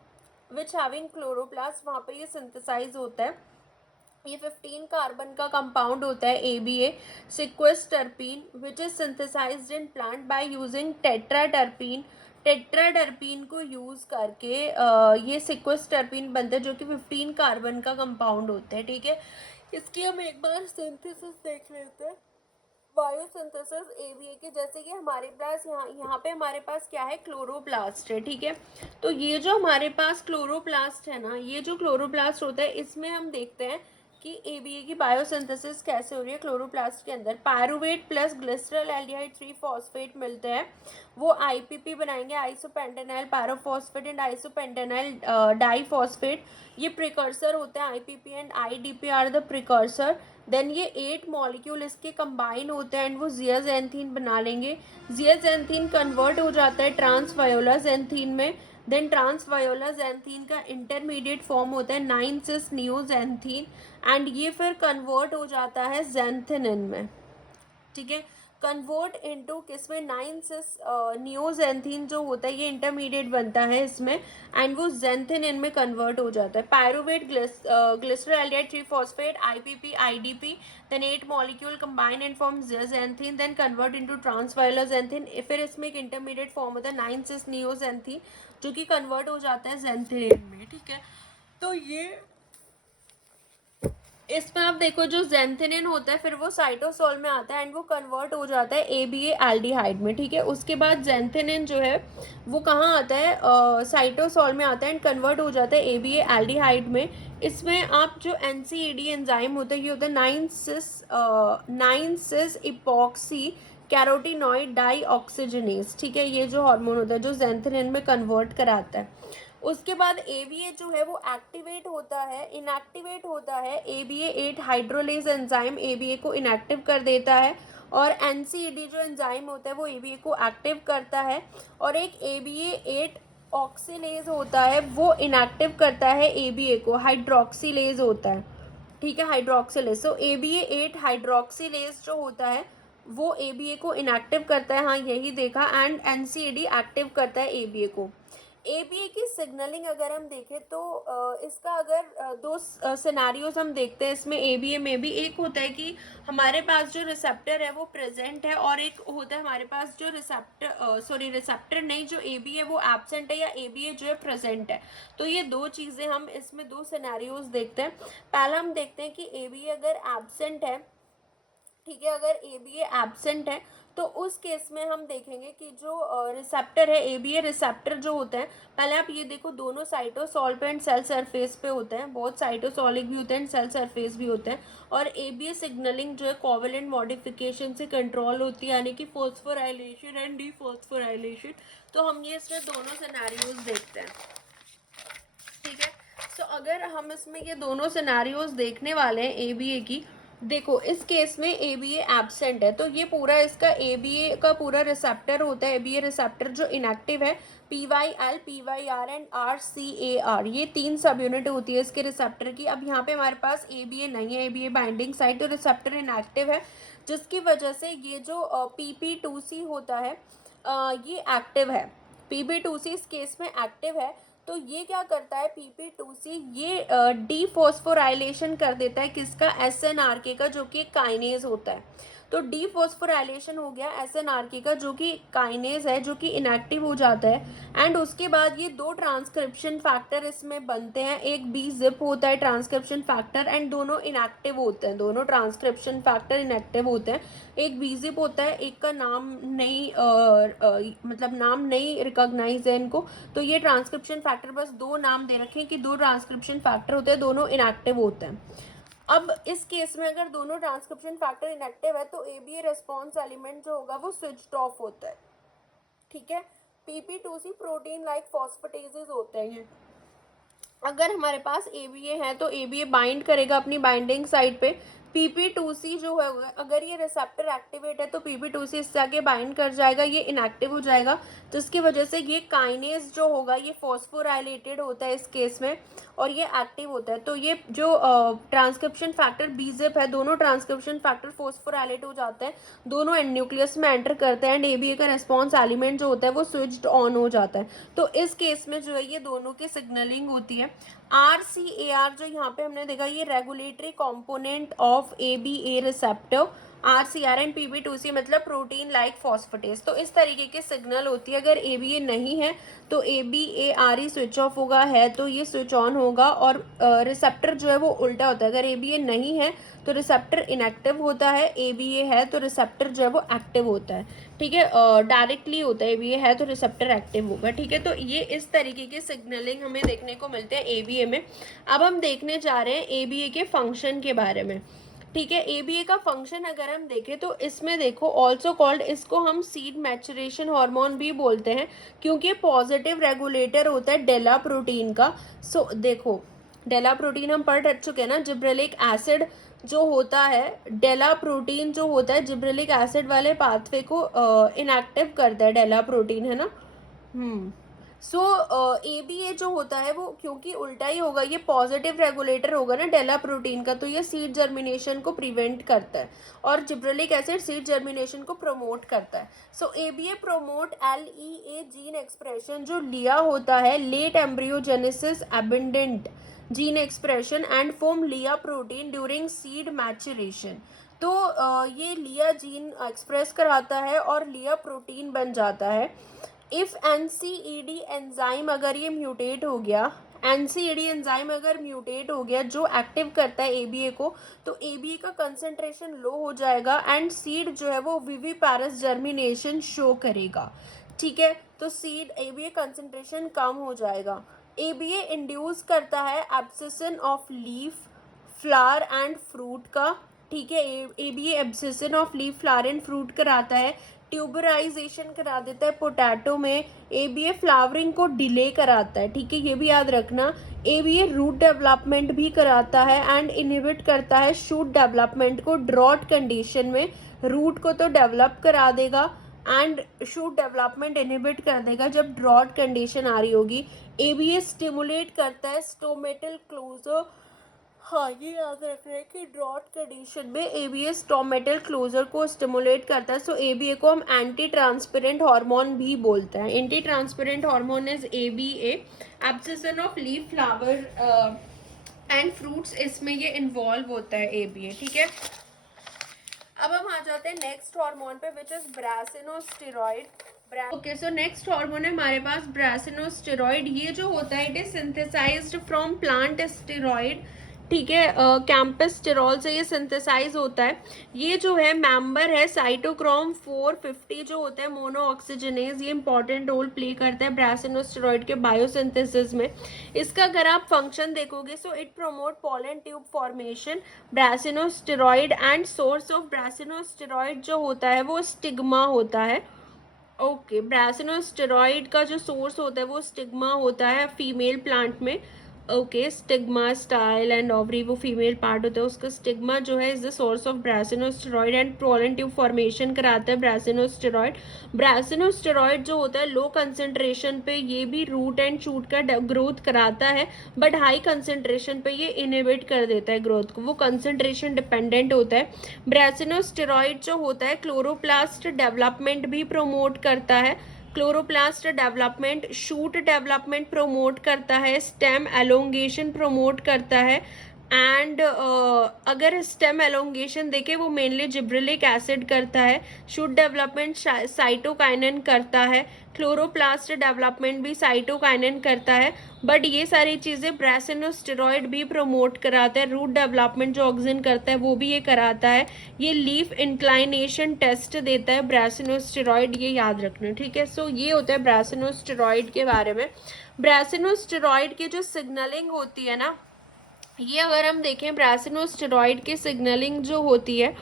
विच हैविंग क्लोरोप्लास्ट, वहाँ पे ये सिंथेसाइज होता है। ये 15 कार्बन का कंपाउंड होता है ABA, sesquiterpene, which is synthesized in plant by using tetraterpene. Tetraterpene को यूज करके ये सिक्वेस्टरपीन बनता है, जो कि 15 कार्बन का कंपाउंड होता है। ठीक है, इसकी हम एक बार सिंथेसिस देख लेते हैं। बायोसिंथेसिस एबीए के, जैसे कि हमारे पास यहाँ पे हमारे पास क्या है, क्लोरोप्लास्ट है। ठीक है, तो ये जो हमारे पास क्लोरोप्लास्ट है ना, ये जो क्लोरोप्लास्ट होता है, इसमें हम देखते हैं कि एबीए की बायोसिंथेसिस कैसे हो रही है। क्लोरोप्लास्ट के अंदर pyruvate plus glyceraldehyde 3 phosphate मिलते हैं, वो आईपीपी बनाएंगे, isopentenyl pyrophosphate and isopentenyl diphosphate. ये प्रिकर्सर होते हैं, IPP and IDP are the precursor. Then ये 8 मॉलिक्यूल इसके कंबाइन होते हैं एंड वो जियाजेंथीन बना लेंगे। जियाजेंथीन कन्वर्ट हो जाता है ट्रांस वायोलाजेंथीन में। देन ट्रांस वायोलाजेंथीन का इंटरमीडिएट फॉर्म होता है 9 सिस नियोजेंथीन, एंड ये फिर कन्वर्ट हो जाता है जेंथिनिन में। ठीक है, कन्वर्ट इनटू किसमें, 9 सिस नियोजेंथीन जो होता है ये इंटरमीडिएट बनता है इसमें, एंड वो जेंथिनिन में कन्वर्ट हो जाता है। Pyruvate glycerol 3 phosphate IPP IDP, then 8 molecule combine and form xanthin, then convert into transviolaxanthin. फिर इसमें एक इंटरमीडिएट फॉर्म होता है 9 सिस नियोजेंथीन, जो कि कन्वर्ट हो जाता है जेंथिनिन में। ठीक है, तो ये इसमें आप देखो जो जेंथिनिन होता है फिर वो साइटोसोल में आता है एंड वो कन्वर्ट हो जाता है एबीए एल्डिहाइड में। ठीक है, उसके बाद जेंथिनिन जो है वो कहाँ आता है, साइटोसोल में आता है एंड कन्वर्ट हो जाता है एबीए एल्डिहाइड में। इसमें आप जो एनसीईडी एंजाइम होता है, ये होता है 9 सिस इपॉक्सी कैरोटिनॉइड डाईऑक्सीजनेज। ठीक है, ये जो हार्मोन होता है जो जेंथिनिन में कन्वर्ट कराता है। उसके बाद एबीए जो है वो एक्टिवेट होता है, इनएक्टिवेट होता है। एबीए 8 हाइड्रोलेज एंजाइम एबीए को इनएक्टिव कर देता है, और एनसीईडी जो एंजाइम होता है वो एबीए को एक्टिव करता है, और एक एबीए 8 ऑक्सीलेज होता है वो इनएक्टिव करता है एबीए को, हाइड्रोक्सीलेज होता है। ठीक है, हाइड्रोक्सीलेज। सो एबीए 8 हाइड्रोक्सीलेज जो होता है वो एबीए को इनएक्टिव करता है, हाँ यही देखा, एंड एनसीईडी एक्टिव करता है एबीए को। एबीए की सिग्नलिंग अगर हम देखें तो इसका अगर दो सिनेरियोज हम देखते हैं इसमें एबीए में भी, एक होता है कि हमारे पास जो रिसेप्टर है वो प्रेजेंट है, और एक होता है हमारे पास जो रिसेप्टर नहीं, जो एबीए वो एब्सेंट है, या एबीए जो है प्रेजेंट है। तो ये दो चीज़ें हम इसमें दो सिनेरियोज देखते हैं। पहला हम देखते हैं कि एबीए अगर एब्सेंट है, ठीक है, अगर एबीए एब्सेंट है तो उस केस में हम देखेंगे कि जो रिसेप्टर है, एबीए रिसेप्टर जो होता है, पहले आप ये देखो दोनों साइटोसॉल पे एंड सेल सरफेस पे होते हैं, बहुत साइटोसॉलिक भी होते हैं एंड सेल सरफेस भी होते हैं, और एबीए सिग्नलिंग जो है कोवेलेंट मॉडिफिकेशन से कंट्रोल होती है, यानी कि फॉस्फोराइलेशन एंड डीफॉस्फोराइलेशन। तो हम ये इसमें दोनों सिनेरियोज देखते हैं। ठीक है, तो अगर हम इसमें ये दोनों सिनेरियोज देखने वाले हैं एबीए की, देखो इस केस में एबीए एब्सेंट है, तो ये पूरा इसका एबीए का पूरा रिसेप्टर होता है, एबीए रिसेप्टर जो इनएक्टिव है, PYL PYR एंड RCAR, ये 3 सब यूनिट होती है इसके रिसेप्टर की। अब यहाँ पे हमारे पास एबीए नहीं है, एबीए बाइंडिंग साइट, तो रिसेप्टर इनएक्टिव है, जिसकी वजह से ये जो PP2C होता है ये एक्टिव है। PP2C इस केस में एक्टिव है, तो ये क्या करता है, PP2C ये डीफॉस्फोराइलेशन कर देता है किसका, SNRK का, जो कि काइनेज होता है। तो डीफॉस्फोराइलेशन हो गया SNRK का, जो कि काइनेज है, जो कि इनएक्टिव हो जाता है। एंड उसके बाद ये दो ट्रांसक्रिप्शन फैक्टर इसमें बनते हैं, एक बी जिप होता है ट्रांसक्रिप्शन फैक्टर, एंड दोनों इनएक्टिव होते हैं, दोनों ट्रांसक्रिप्शन फैक्टर इनएक्टिव होते हैं। एक बी जिप होता है, एक का नाम नहीं मतलब नाम नहीं रिकॉग्नाइज है इनको, तो ये ट्रांसक्रिप्शन फैक्टर बस दो नाम दे रखे हैं कि दो ट्रांसक्रिप्शन फैक्टर होते हैं, दोनों इनएक्टिव होते हैं। अब इस केस में अगर दोनों ट्रांसक्रिप्शन फैक्टर इनएक्टिव है तो एबीए रिस्पॉन्स एलिमेंट जो होगा वो स्विच्ड ऑफ होता है, ठीक है। PP2C प्रोटीन लाइक फॉस्फेटेजेस होते हैं ये। अगर हमारे पास एबीए है तो एबीए बाइंड करेगा अपनी बाइंडिंग साइट पे, PP2C जो है अगर ये रिसेप्टर एक्टिवेट है तो PP2C इससे आगे बाइंड कर जाएगा, ये इनएक्टिव हो जाएगा, तो इसकी वजह से ये काइनेज जो होगा ये फॉस्फोराइलेटेड होता है इस केस में और ये एक्टिव होता है। तो ये जो ट्रांसक्रिप्शन फैक्टर बीजेप है, दोनों ट्रांसक्रिप्शन फैक्टर फॉस्फोराइलेट हो जाते हैं, दोनों एंड न्यूक्लियस में एंटर करते हैं एंड एबीए का रेस्पॉन्स एलिमेंट जो होता है वो स्विच्ड ऑन हो जाता है। तो इस केस में जो है ये दोनों की सिग्नलिंग होती है। RCAR जो यहाँ पे हमने देखा ये regulatory component of ABA receptor, RCR and PP2C मतलब प्रोटीन लाइक फॉस्फेटेज। तो इस तरीके की सिग्नल होती है। अगर ABA नहीं है तो ABARE स्विच ऑफ होगा, है तो ये स्विच ऑन होगा, और रिसेप्टर जो है वो उल्टा होता है। अगर ABA नहीं है तो रिसेप्टर इनएक्टिव होता है, ABA है तो रिसेप्टर जो है वो एक्टिव होता है, ठीक है। डायरेक्टली होता है, ABA है तो रिसेप्टर एक्टिव होगा, ठीक है। तो ये इस तरीके की सिग्नलिंग हमें देखने को मिलते हैं ABA में। अब हम देखने जा रहे हैं ABA के फंक्शन के बारे में, ठीक है। ABA का फंक्शन अगर हम देखें तो इसमें देखो ऑल्सो कॉल्ड, इसको हम सीड मैचुरेशन हार्मोन भी बोलते हैं क्योंकि पॉजिटिव रेगुलेटर होता है डेला प्रोटीन का। सो देखो डेला प्रोटीन हम पढ़ चुके हैं ना, जिब्रेलिक एसिड जो होता है, डेला प्रोटीन जो होता है जिब्रेलिक एसिड वाले पाथवे को इनएक्टिव करता है डेला प्रोटीन, है ना। सो ABA जो होता है वो क्योंकि उल्टा ही होगा, ये पॉजिटिव रेगुलेटर होगा ना डेला प्रोटीन का, तो ये सीड जर्मिनेशन को प्रिवेंट करता है और जिब्रेलिक एसिड सीड जर्मिनेशन को प्रमोट करता है। So ABA promote LEA gene expression जो लिया होता है, late embryogenesis abundant gene expression and form लिया प्रोटीन ड्यूरिंग सीड मैचुरेशन। तो ये लिया जीन एक्सप्रेस कराता है और लिया प्रोटीन बन जाता है। इफ NCED एंजाइम अगर ये म्यूटेट हो गया, NCED एंजाइम अगर म्यूटेट हो गया जो एक्टिव करता है ABA को, तो ABA का कंसंट्रेशन लो हो जाएगा एंड सीड जो है वो विविपैरस जर्मिनेशन शो करेगा, ठीक है। तो सीड ABA कंसंट्रेशन कम हो जाएगा। ABA इंड्यूस करता है abscission of leaf, flower and fruit का, ठीक है। ABA abscission of leaf, flower and fruit कराता है, ट्यूबराइजेशन करा देता है पोटैटो में, ABA फ्लावरिंग को डिले कराता है, ठीक है, ये भी याद रखना। ABA रूट डेवलपमेंट भी कराता है एंड इनहिबिट करता है शूट डेवलपमेंट को। ड्रॉट कंडीशन में रूट को तो डेवलप करा देगा एंड शूट डेवलपमेंट इनहिबिट कर देगा जब ड्रॉट कंडीशन आ रही होगी। ABA स्टिमुलेट करता है स्टोमेटल क्लोजर, हाँ ये याद रखना है कि ड्रॉट कंडीशन में ABA स्टोमेटल क्लोजर को स्टिमुलेट करता है। सो ABA को हम एंटी ट्रांसपेरेंट हार्मोन भी बोलते हैं। Anti transparent hormone is ABA, abscission of leaf, flower and fruits, इसमें ये इन्वॉल्व होता है ABA, ठीक है। अब हम आ जाते हैं नेक्स्ट हार्मोन पे which is brassinosteroid. Okay, so next hormone है हमारे पास ब्रासिनोस्टेरॉइड। ये जो होता है it is synthesized from plant steroid, ठीक है। कैंपस स्टेरॉल से ये सिंथेसाइज होता है। ये जो है मेंबर है साइटोक्रोम 450 जो होता है मोनो ऑक्सीजनेज, ये इंपॉर्टेंट रोल प्ले करता है ब्रासिनोस्टेरॉइड के बायोसिंथेसिस में। इसका अगर आप फंक्शन देखोगे so it promote pollen tube formation, brassinosteroid and source of brassinosteroid जो होता है वो स्टिग्मा होता है। ओके, ब्रासिनोस्टेरॉइड का जो सोर्स होता है वो स्टिग्मा होता है फीमेल प्लांट में। Okay, stigma, style and ovary वो फीमेल पार्ट होता है, उसका स्टिग्मा जो है is the source of brassinosteroid and pollen tube formation कराता है ब्रासिनोस्टेरॉइड। ब्रासिनोस्टेरॉइड जो होता है लो कंसंट्रेशन पे ये भी रूट एंड शूट का ग्रोथ कराता है, बट हाई कंसंट्रेशन पे ये इनहिबिट कर देता है ग्रोथ को, वो कंसंट्रेशन डिपेंडेंट होता है। ब्रासिनोस्टेरॉइड जो होता है क्लोरोप्लास्ट डेवलपमेंट भी प्रोमोट करता है, chloroplast development, shoot development promote करता है, स्टेम एलोंगेशन प्रमोट करता है एंड अगर स्टेम एलोंगेशन देखें वो मेनली जिब्रेलिक एसिड करता है, शूट डेवलपमेंट साइटोकाइनिन करता है, क्लोरोप्लास्ट डेवलपमेंट भी साइटोकाइनिन करता है, बट ये सारी चीज़ें ब्रासिनोस्टेरॉइड भी प्रमोट कराता है। रूट डेवलपमेंट जो ऑक्सीजन करता है वो भी ये कराता है। ये लीफ इंक्लाइनेशन टेस्ट देता है ब्रासिनोस्टेरॉइड, ये याद रखना, ठीक है। सो ये होता है ब्रासिनोस्टेरॉइड के बारे में। ब्रासिनोस्टेरॉइड की जो सिग्नलिंग होती है ना ये अगर हम देखें ब्रासिनोस्टेरॉइड की सिग्नलिंग जो होती है,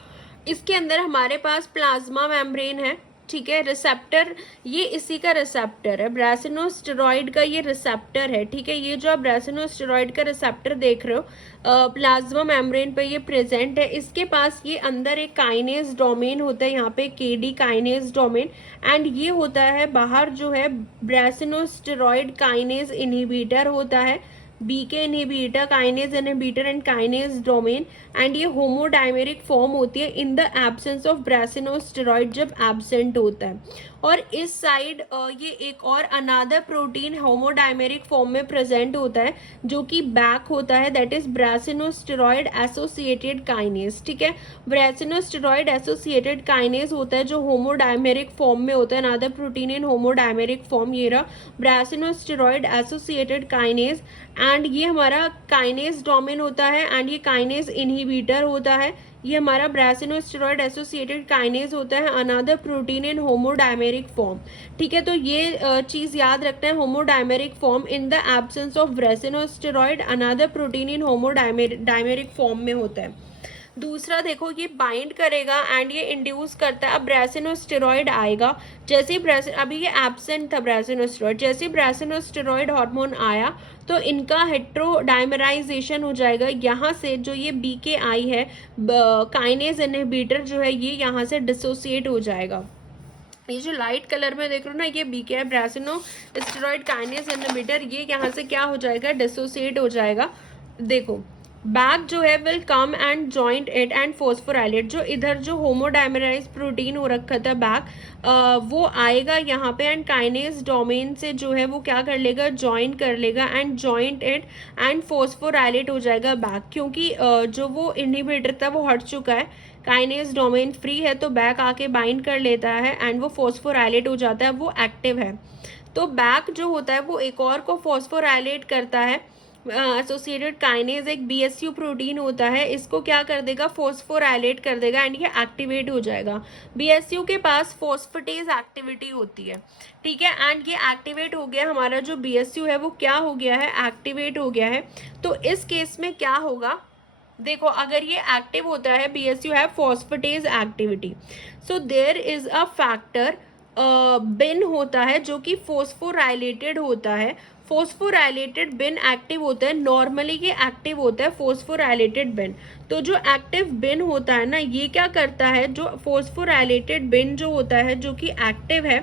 इसके अंदर हमारे पास प्लाज्मा मेम्ब्रेन है, ठीक है, रिसेप्टर, ये इसी का रिसेप्टर है, ब्रासिनोस्टेरॉइड का ये रिसेप्टर है, ठीक है। ये जो आप ब्रासिनोस्टेरॉइड का रिसेप्टर देख रहे हो प्लाज्मा मेम्ब्रेन पे ये प्रेजेंट है। इसके पास ये अंदर एक काइनेज डोमेन होता है, यहाँ पे केडी काइनेज डोमेन, एंड ये होता है बाहर जो है ब्रासिनोस्टेरॉइड काइनेज इनहिबिटर होता है, BK inhibitor, kinase inhibitor and kinase domain, and ये होमोडाइमेरिक फॉर्म होती है in the absence of brassinosteroid, जब एब्सेंट होता है। और इस साइड ये एक और अनादर प्रोटीन होमोडाइमेरिक फॉर्म में प्रेजेंट होता है जो कि बैक होता है, दैट इज ब्रासिनोस्टेरॉइड एसोसिएटेड काइनेज, ठीक है। ब्रासिनोस्टेरॉइड एसोसिएटेड काइनेज होता है जो होमोडाइमेरिक फॉर्म में होता है, अनादर प्रोटीन इन होमोडाइमेरिक फॉर्म, ये रहा ब्रासिनोस्टेरॉइड एसोसिएटेड काइनेज, एंड ये हमारा काइनेज डोमेन होता है, एंड ये काइनेज इनहिबिटर होता है, ये हमारा ब्रासिनोस्टेरॉइड एसोसिएटेड काइनेज होता है, another protein in homodimeric form, ठीक है। तो ये चीज याद रखना है, homodimeric form in the absence of brassinosteroid, another protein in homodimeric form में होता है। दूसरा देखो, ये बाइंड करेगा एंड ये इंड्यूस करता है, अब ब्रासिनोस्टेरॉइड आएगा, जैसे ही अभी ये एब्सेंट था ब्रासिनोस्टेरॉइड, जैसे ही ब्रासिनोस्टेरॉइड हार्मोन आया तो इनका हेट्रोडाइमराइजेशन हो जाएगा, यहाँ से जो ये BKI है काइनेज इनहिबिटर जो है ये यहाँ से डिसोसिएट हो जाएगा। ये जो लाइट कलर में देख रहे हो ना, ये BKI ब्रासिनोस्टेरॉइड काइनेज इनहिबिटर, ये यहाँ से क्या हो जाएगा, डिसोसिएट हो जाएगा। देखो बैक जो है will come and joint it and phosphorylate, जो इधर जो होमोडाइमराइज प्रोटीन हो रखा था बैक वो आएगा यहाँ पे एंड काइनेज डोमेन से जो है वो क्या कर लेगा, ज्वाइन कर लेगा एंड जॉइंट इट एंड फोस्फोराइलेट हो जाएगा बैक, क्योंकि जो वो इनहिबिटर था वो हट चुका है, काइनेज डोमेन फ्री है, तो बैक आके बाइंड कर लेता है एंड वो फोस्फोराइलेट हो जाता है, वो एक्टिव है। तो बैक जो होता है वो एक और को फोस्फोराइलेट करता है, एसोसिएटेड काइनेज एक BSU प्रोटीन होता है, इसको क्या कर देगा, फोस्फोराइलेट कर देगा एंड ये एक्टिवेट हो जाएगा। BSU के पास फोस्फेटेज एक्टिविटी होती है, ठीक है, एंड ये एक्टिवेट हो गया, हमारा जो BSU है वो क्या हो गया है, एक्टिवेट हो गया है। तो इस केस में क्या होगा, देखो अगर ये एक्टिव होता है, BSU है phosphatase activity, so there is a factor bin होता है जो कि फोस्फोराइलेटेड होता है, फोस्फोराइलेटेड बिन एक्टिव होता है, नॉर्मली ये एक्टिव होता है फोस्फोराइलेटेड बिन। तो जो एक्टिव बिन होता है ना, ये क्या करता है, जो फोस्फोराइलेटेड बिन जो होता है जो कि एक्टिव है,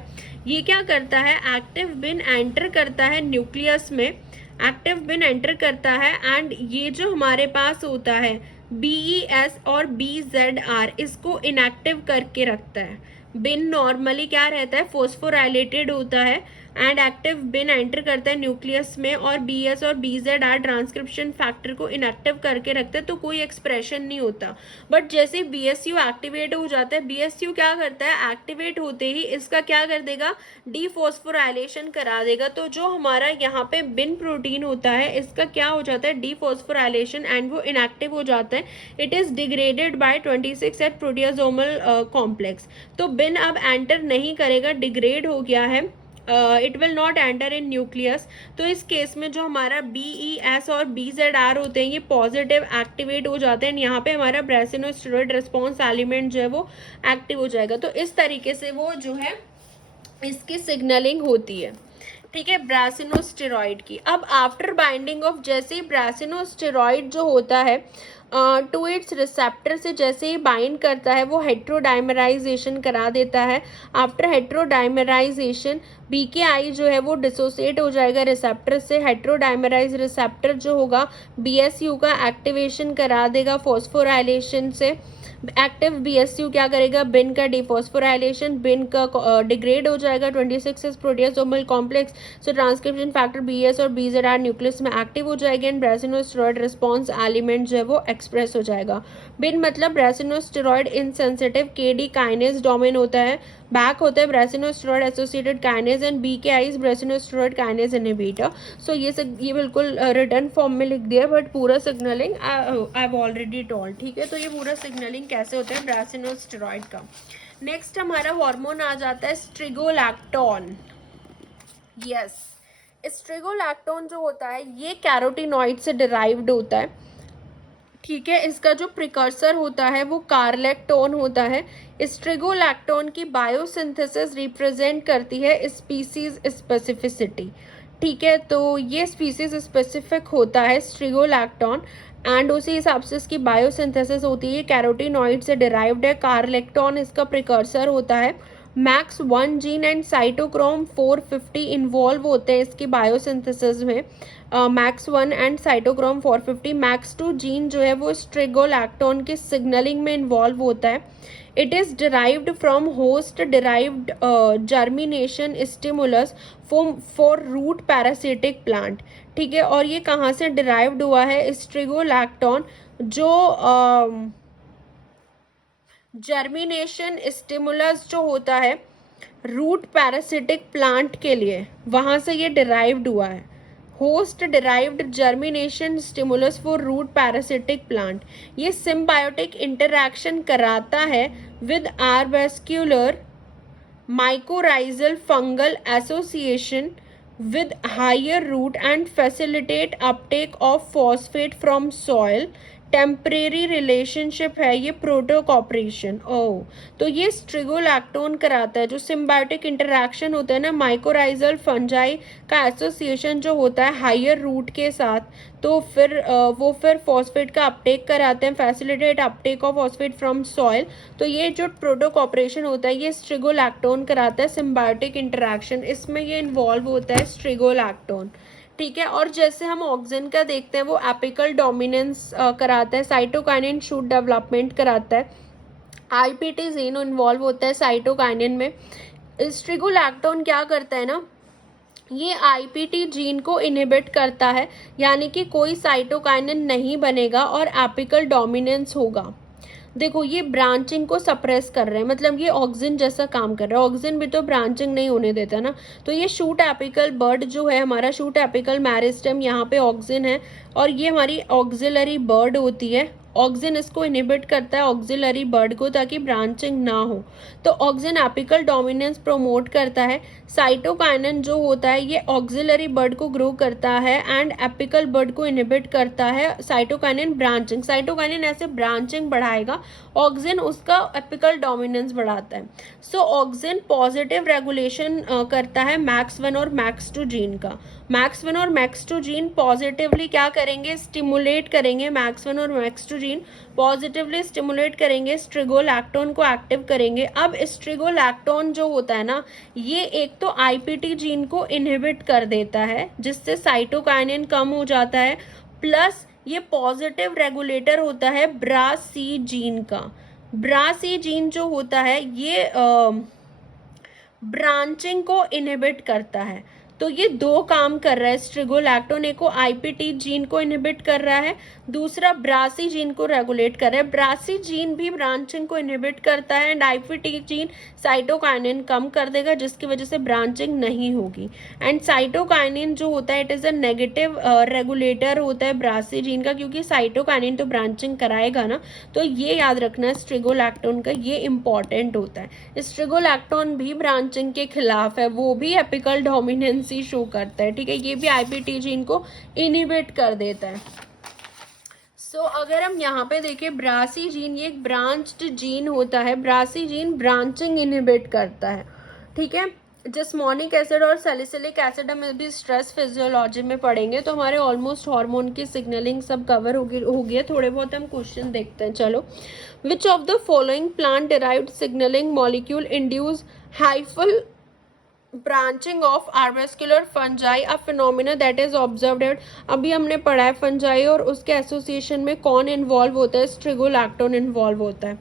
ये क्या करता है, एक्टिव बिन एंटर करता है न्यूक्लियस में, एक्टिव बिन एंटर करता है एंड ये जो हमारे पास होता है BES और BZR, इसको इनएक्टिव करके रखता है। बिन नॉर्मली क्या रहता है, फोस्फोराइलेटेड होता है एंड एक्टिव बिन एंटर करता है न्यूक्लियस में, और BS और BZR ट्रांसक्रिप्शन फैक्टर को इनएक्टिव करके रखते हैं, तो कोई एक्सप्रेशन नहीं होता। बट जैसे BSU एक्टिवेट हो जाता है, BSU क्या करता है, एक्टिवेट होते ही इसका क्या कर देगा, डीफॉस्फोराइलेशन करा देगा। तो जो हमारा यहाँ पे बिन प्रोटीन होता है इसका क्या हो जाता है, डीफॉस्फोराइलेशन, एंड वो इनएक्टिव हो जाता है, it is degraded by 26 S proteasomal complex. तो बिन अब एंटर नहीं करेगा, डिग्रेड हो गया है, it will not enter in nucleus. तो इस केस में जो हमारा BES और BZR होते हैं ये पॉजिटिव एक्टिवेट हो जाते हैं, यहाँ पे हमारा ब्रासिनोस्टेरॉइड रिस्पॉन्स एलिमेंट जो है वो एक्टिव हो जाएगा। तो इस तरीके से वो जो है इसकी सिग्नलिंग होती है, ठीक है, ब्रासिनोस्टेरॉइड की। अब आफ्टर बाइंडिंग ऑफ, जैसे ही ब्रासिनोस्टेरॉइड जो होता है टू इट्स रिसेप्टर से जैसे ही बाइंड करता है वो हेट्रोडाइमराइजेशन करा देता है। आफ्टर हेट्रोडाइमराइजेशन BKI जो है वो डिसोसिएट हो जाएगा रिसेप्टर से, हेट्रोडाइमराइज रिसेप्टर जो होगा BSU का एक्टिवेशन करा देगा फॉस्फोराइलेशन से। एक्टिव BSU क्या करेगा, बिन का डिफॉस्फोराइलेशन, बिन का डिग्रेड हो जाएगा 26 proteasomal complex, so transcription factor BS और BZR न्यूक्लियस में एक्टिव हो जाएगा एंड ब्रासिनोस्टेरॉइड रिस्पॉन्स एलिमेंट जो है वो एक्सप्रेस हो जाएगा। बिन मतलब brassinosteroid insensitive KD kinase domain होता है, बैक होता है brassinosteroid associated kinase and BKI brassinosteroid kinase inhibitor. So ये बिल्कुल रिटर्न फॉर्म में लिख दिया, बट पूरा signalling I have already told, ठीक है। तो ये पूरा सिग्नलिंग कैसे होता है ब्रासिनोस्टेरॉइड का। नेक्स्ट हमारा हार्मोन आ जाता है स्ट्रिगोलैक्टोन। यस, स्ट्रिगोलैक्टोन जो होता है ये कैरोटीनॉइड से डिराइव्ड होता है ठीक है, इसका जो प्रिकर्सर होता है वो कार्लेक्टोन होता है। स्ट्रिगोलैक्टोन की बायोसिंथेसिस रिप्रेजेंट करती है स्पीसीज स्पेसिफिसिटी। ठीक है, तो ये स्पीसीज स्पेसिफिक होता है स्ट्रिगोलैक्टोन, एंड उसी हिसाब से इसकी बायोसिंथेसिस होती है। कैरोटीनॉइड से डिराइव्ड है। कार्लेक्टोन इसका प्रिकर्सर होता है। Max 1 gene and cytochrome 450 involve होते हैं इसकी बायोसिंथेसिस में। Max 1 and cytochrome 450। Max 2 gene जो है वो स्ट्रिगोलैक्टोन के सिग्नलिंग में इन्वॉल्व होता है। It is derived from host derived germination stimulus for root parasitic plant. ठीक है, और ये कहाँ से डिराइव्ड हुआ है? स्ट्रिगोलैक्टोन जो जर्मिनेशन स्टिमुलस जो होता है रूट पैरासिटिक प्लांट के लिए, वहाँ से ये डिराइव्ड हुआ है। Host derived germination stimulus for root parasitic plant. ये सिम्बायोटिक इंटरैक्शन कराता है with arbuscular mycorrhizal fungal association with higher root and facilitate uptake of phosphate from soil। Temporary relationship है ये प्रोटोकॉपरेशन। ओह, तो ये स्ट्रिगोलैक्टोन कराता है। जो सिम्बायोटिक इंटरैक्शन होता है ना माइकोराइजल फंजाई का एसोसिएशन जो होता है हायर रूट के साथ, तो फिर वो फिर फॉस्फेट का अपटेक कराते हैं, facilitate Uptake of phosphate from soil. तो ये जो प्रोटोकॉपरेशन होता है ये स्ट्रिगोलैक्टोन कराता है। सिम्बायोटिक इंटरैक्शन इसमें ये इन्वॉल्व होता है स्ट्रिगोलैक्टोन। ठीक है, और जैसे हम ऑक्सिन का देखते हैं वो एपिकल डोमिनेंस कराता है। साइटोकाइनिन शूट डेवलपमेंट कराता है। आईपीटी जीन इन्वॉल्व होता है साइटोकाइनिन में। स्ट्रिगोलैक्टोन क्या करता है ना, ये आईपीटी जीन को इनहिबिट करता है, यानी कि कोई साइटोकाइनिन नहीं बनेगा और एपिकल डोमिनेंस होगा। देखो ये ब्रांचिंग को सप्रेस कर रहे हैं, मतलब ये ऑक्सिन जैसा काम कर रहा है। ऑक्सिन भी तो ब्रांचिंग नहीं होने देता ना। तो ये शूट एपिकल बर्ड जो है हमारा, शूट एपिकल मेरिस्टेम, यहाँ पे ऑक्सिन है और ये हमारी ऑक्सिलरी बर्ड होती है। ऑक्सिन इसको इनहिबिट करता है ऑक्सिलरी बर्ड को, ताकि ब्रांचिंग ना हो। तो ऑक्सिन एपिकल डोमिनेंस प्रमोट करता है। साइटोकाइनिन जो होता है ये ऑक्सिलरी बर्ड को ग्रो करता है एंड एपिकल बर्ड को इनहिबिट करता है। साइटोकाइनिन ब्रांचिंग, साइटोकाइनिन ऐसे ब्रांचिंग बढ़ाएगा, ऑक्सिन उसका एपिकल डोमिनेंस बढ़ाता है। सो ऑक्सिन पॉजिटिव रेगुलेशन करता है मैक्स 1 और मैक्स 2 जीन का। मैक्स 1 और मैक्स 2 जीन पॉजिटिवली क्या करेंगे, स्टिमुलेट करेंगे। मैक्स 1 और मैक्स 2 जीन पॉजिटिवली स्टिमुलेट करेंगे, स्ट्रिगोलैक्टोन को एक्टिव करेंगे। अब स्ट्रिगोलैक्टोन जो होता है ना, ये एक तो आईपीटी जीन को इनहिबिट कर देता है जिससे साइटोकाइनिन कम हो जाता है, प्लस ये पॉजिटिव रेगुलेटर होता है ब्रा-सी जीन का। ब्रा-सी जीन जो होता है ये ब्रांचिंग को इनहिबिट करता है। तो ये दो काम कर रहा है स्ट्रिगोलैक्टोन, एक को आईपीटी जीन को इनहिबिट कर रहा है, दूसरा ब्रासी जीन को रेगुलेट कर रहा है। ब्रासी जीन भी ब्रांचिंग को इनहिबिट करता है एंड आईपीटी जीन साइटोकाइनिन कम कर देगा, जिसकी वजह से ब्रांचिंग नहीं होगी। एंड साइटोकाइनिन जो होता है it is a negative regulator होता है ब्रासी जीन का, क्योंकि साइटोकाइनिन तो ब्रांचिंग कराएगा ना। तो ये याद रखना है स्ट्रिगोलैक्टोन का, ये इंपॉर्टेंट होता है। स्ट्रिगोलैक्टोन भी ब्रांचिंग के खिलाफ है, वो भी एपिकल डोमिनेंसी शो करता है। ठीक है, ये भी आईपीटी जीन को इनहिबिट कर देता है। अगर हम यहाँ पे देखें ब्रासी जीन, ये एक ब्रांच्ड जीन होता है। ब्रासी जीन ब्रांचिंग इनहिबिट करता है। ठीक है, जस्मोनिक एसिड और सैलिसिलिक एसिड हम अभी स्ट्रेस फिजियोलॉजी में पढ़ेंगे, तो हमारे ऑलमोस्ट हार्मोन की सिग्नलिंग सब कवर हो गई है। थोड़े बहुत हम क्वेश्चन देखते हैं। चलो, which of the following plant derived signalling molecule induce hyphal branching of arbuscular fungi, a phenomena that is observed. अभी हमने पढ़ा है फंजाई और उसके एसोसिएशन में कौन इन्वॉल्व होता है, स्ट्रिगोलैक्टोन इन्वॉल्व होता है।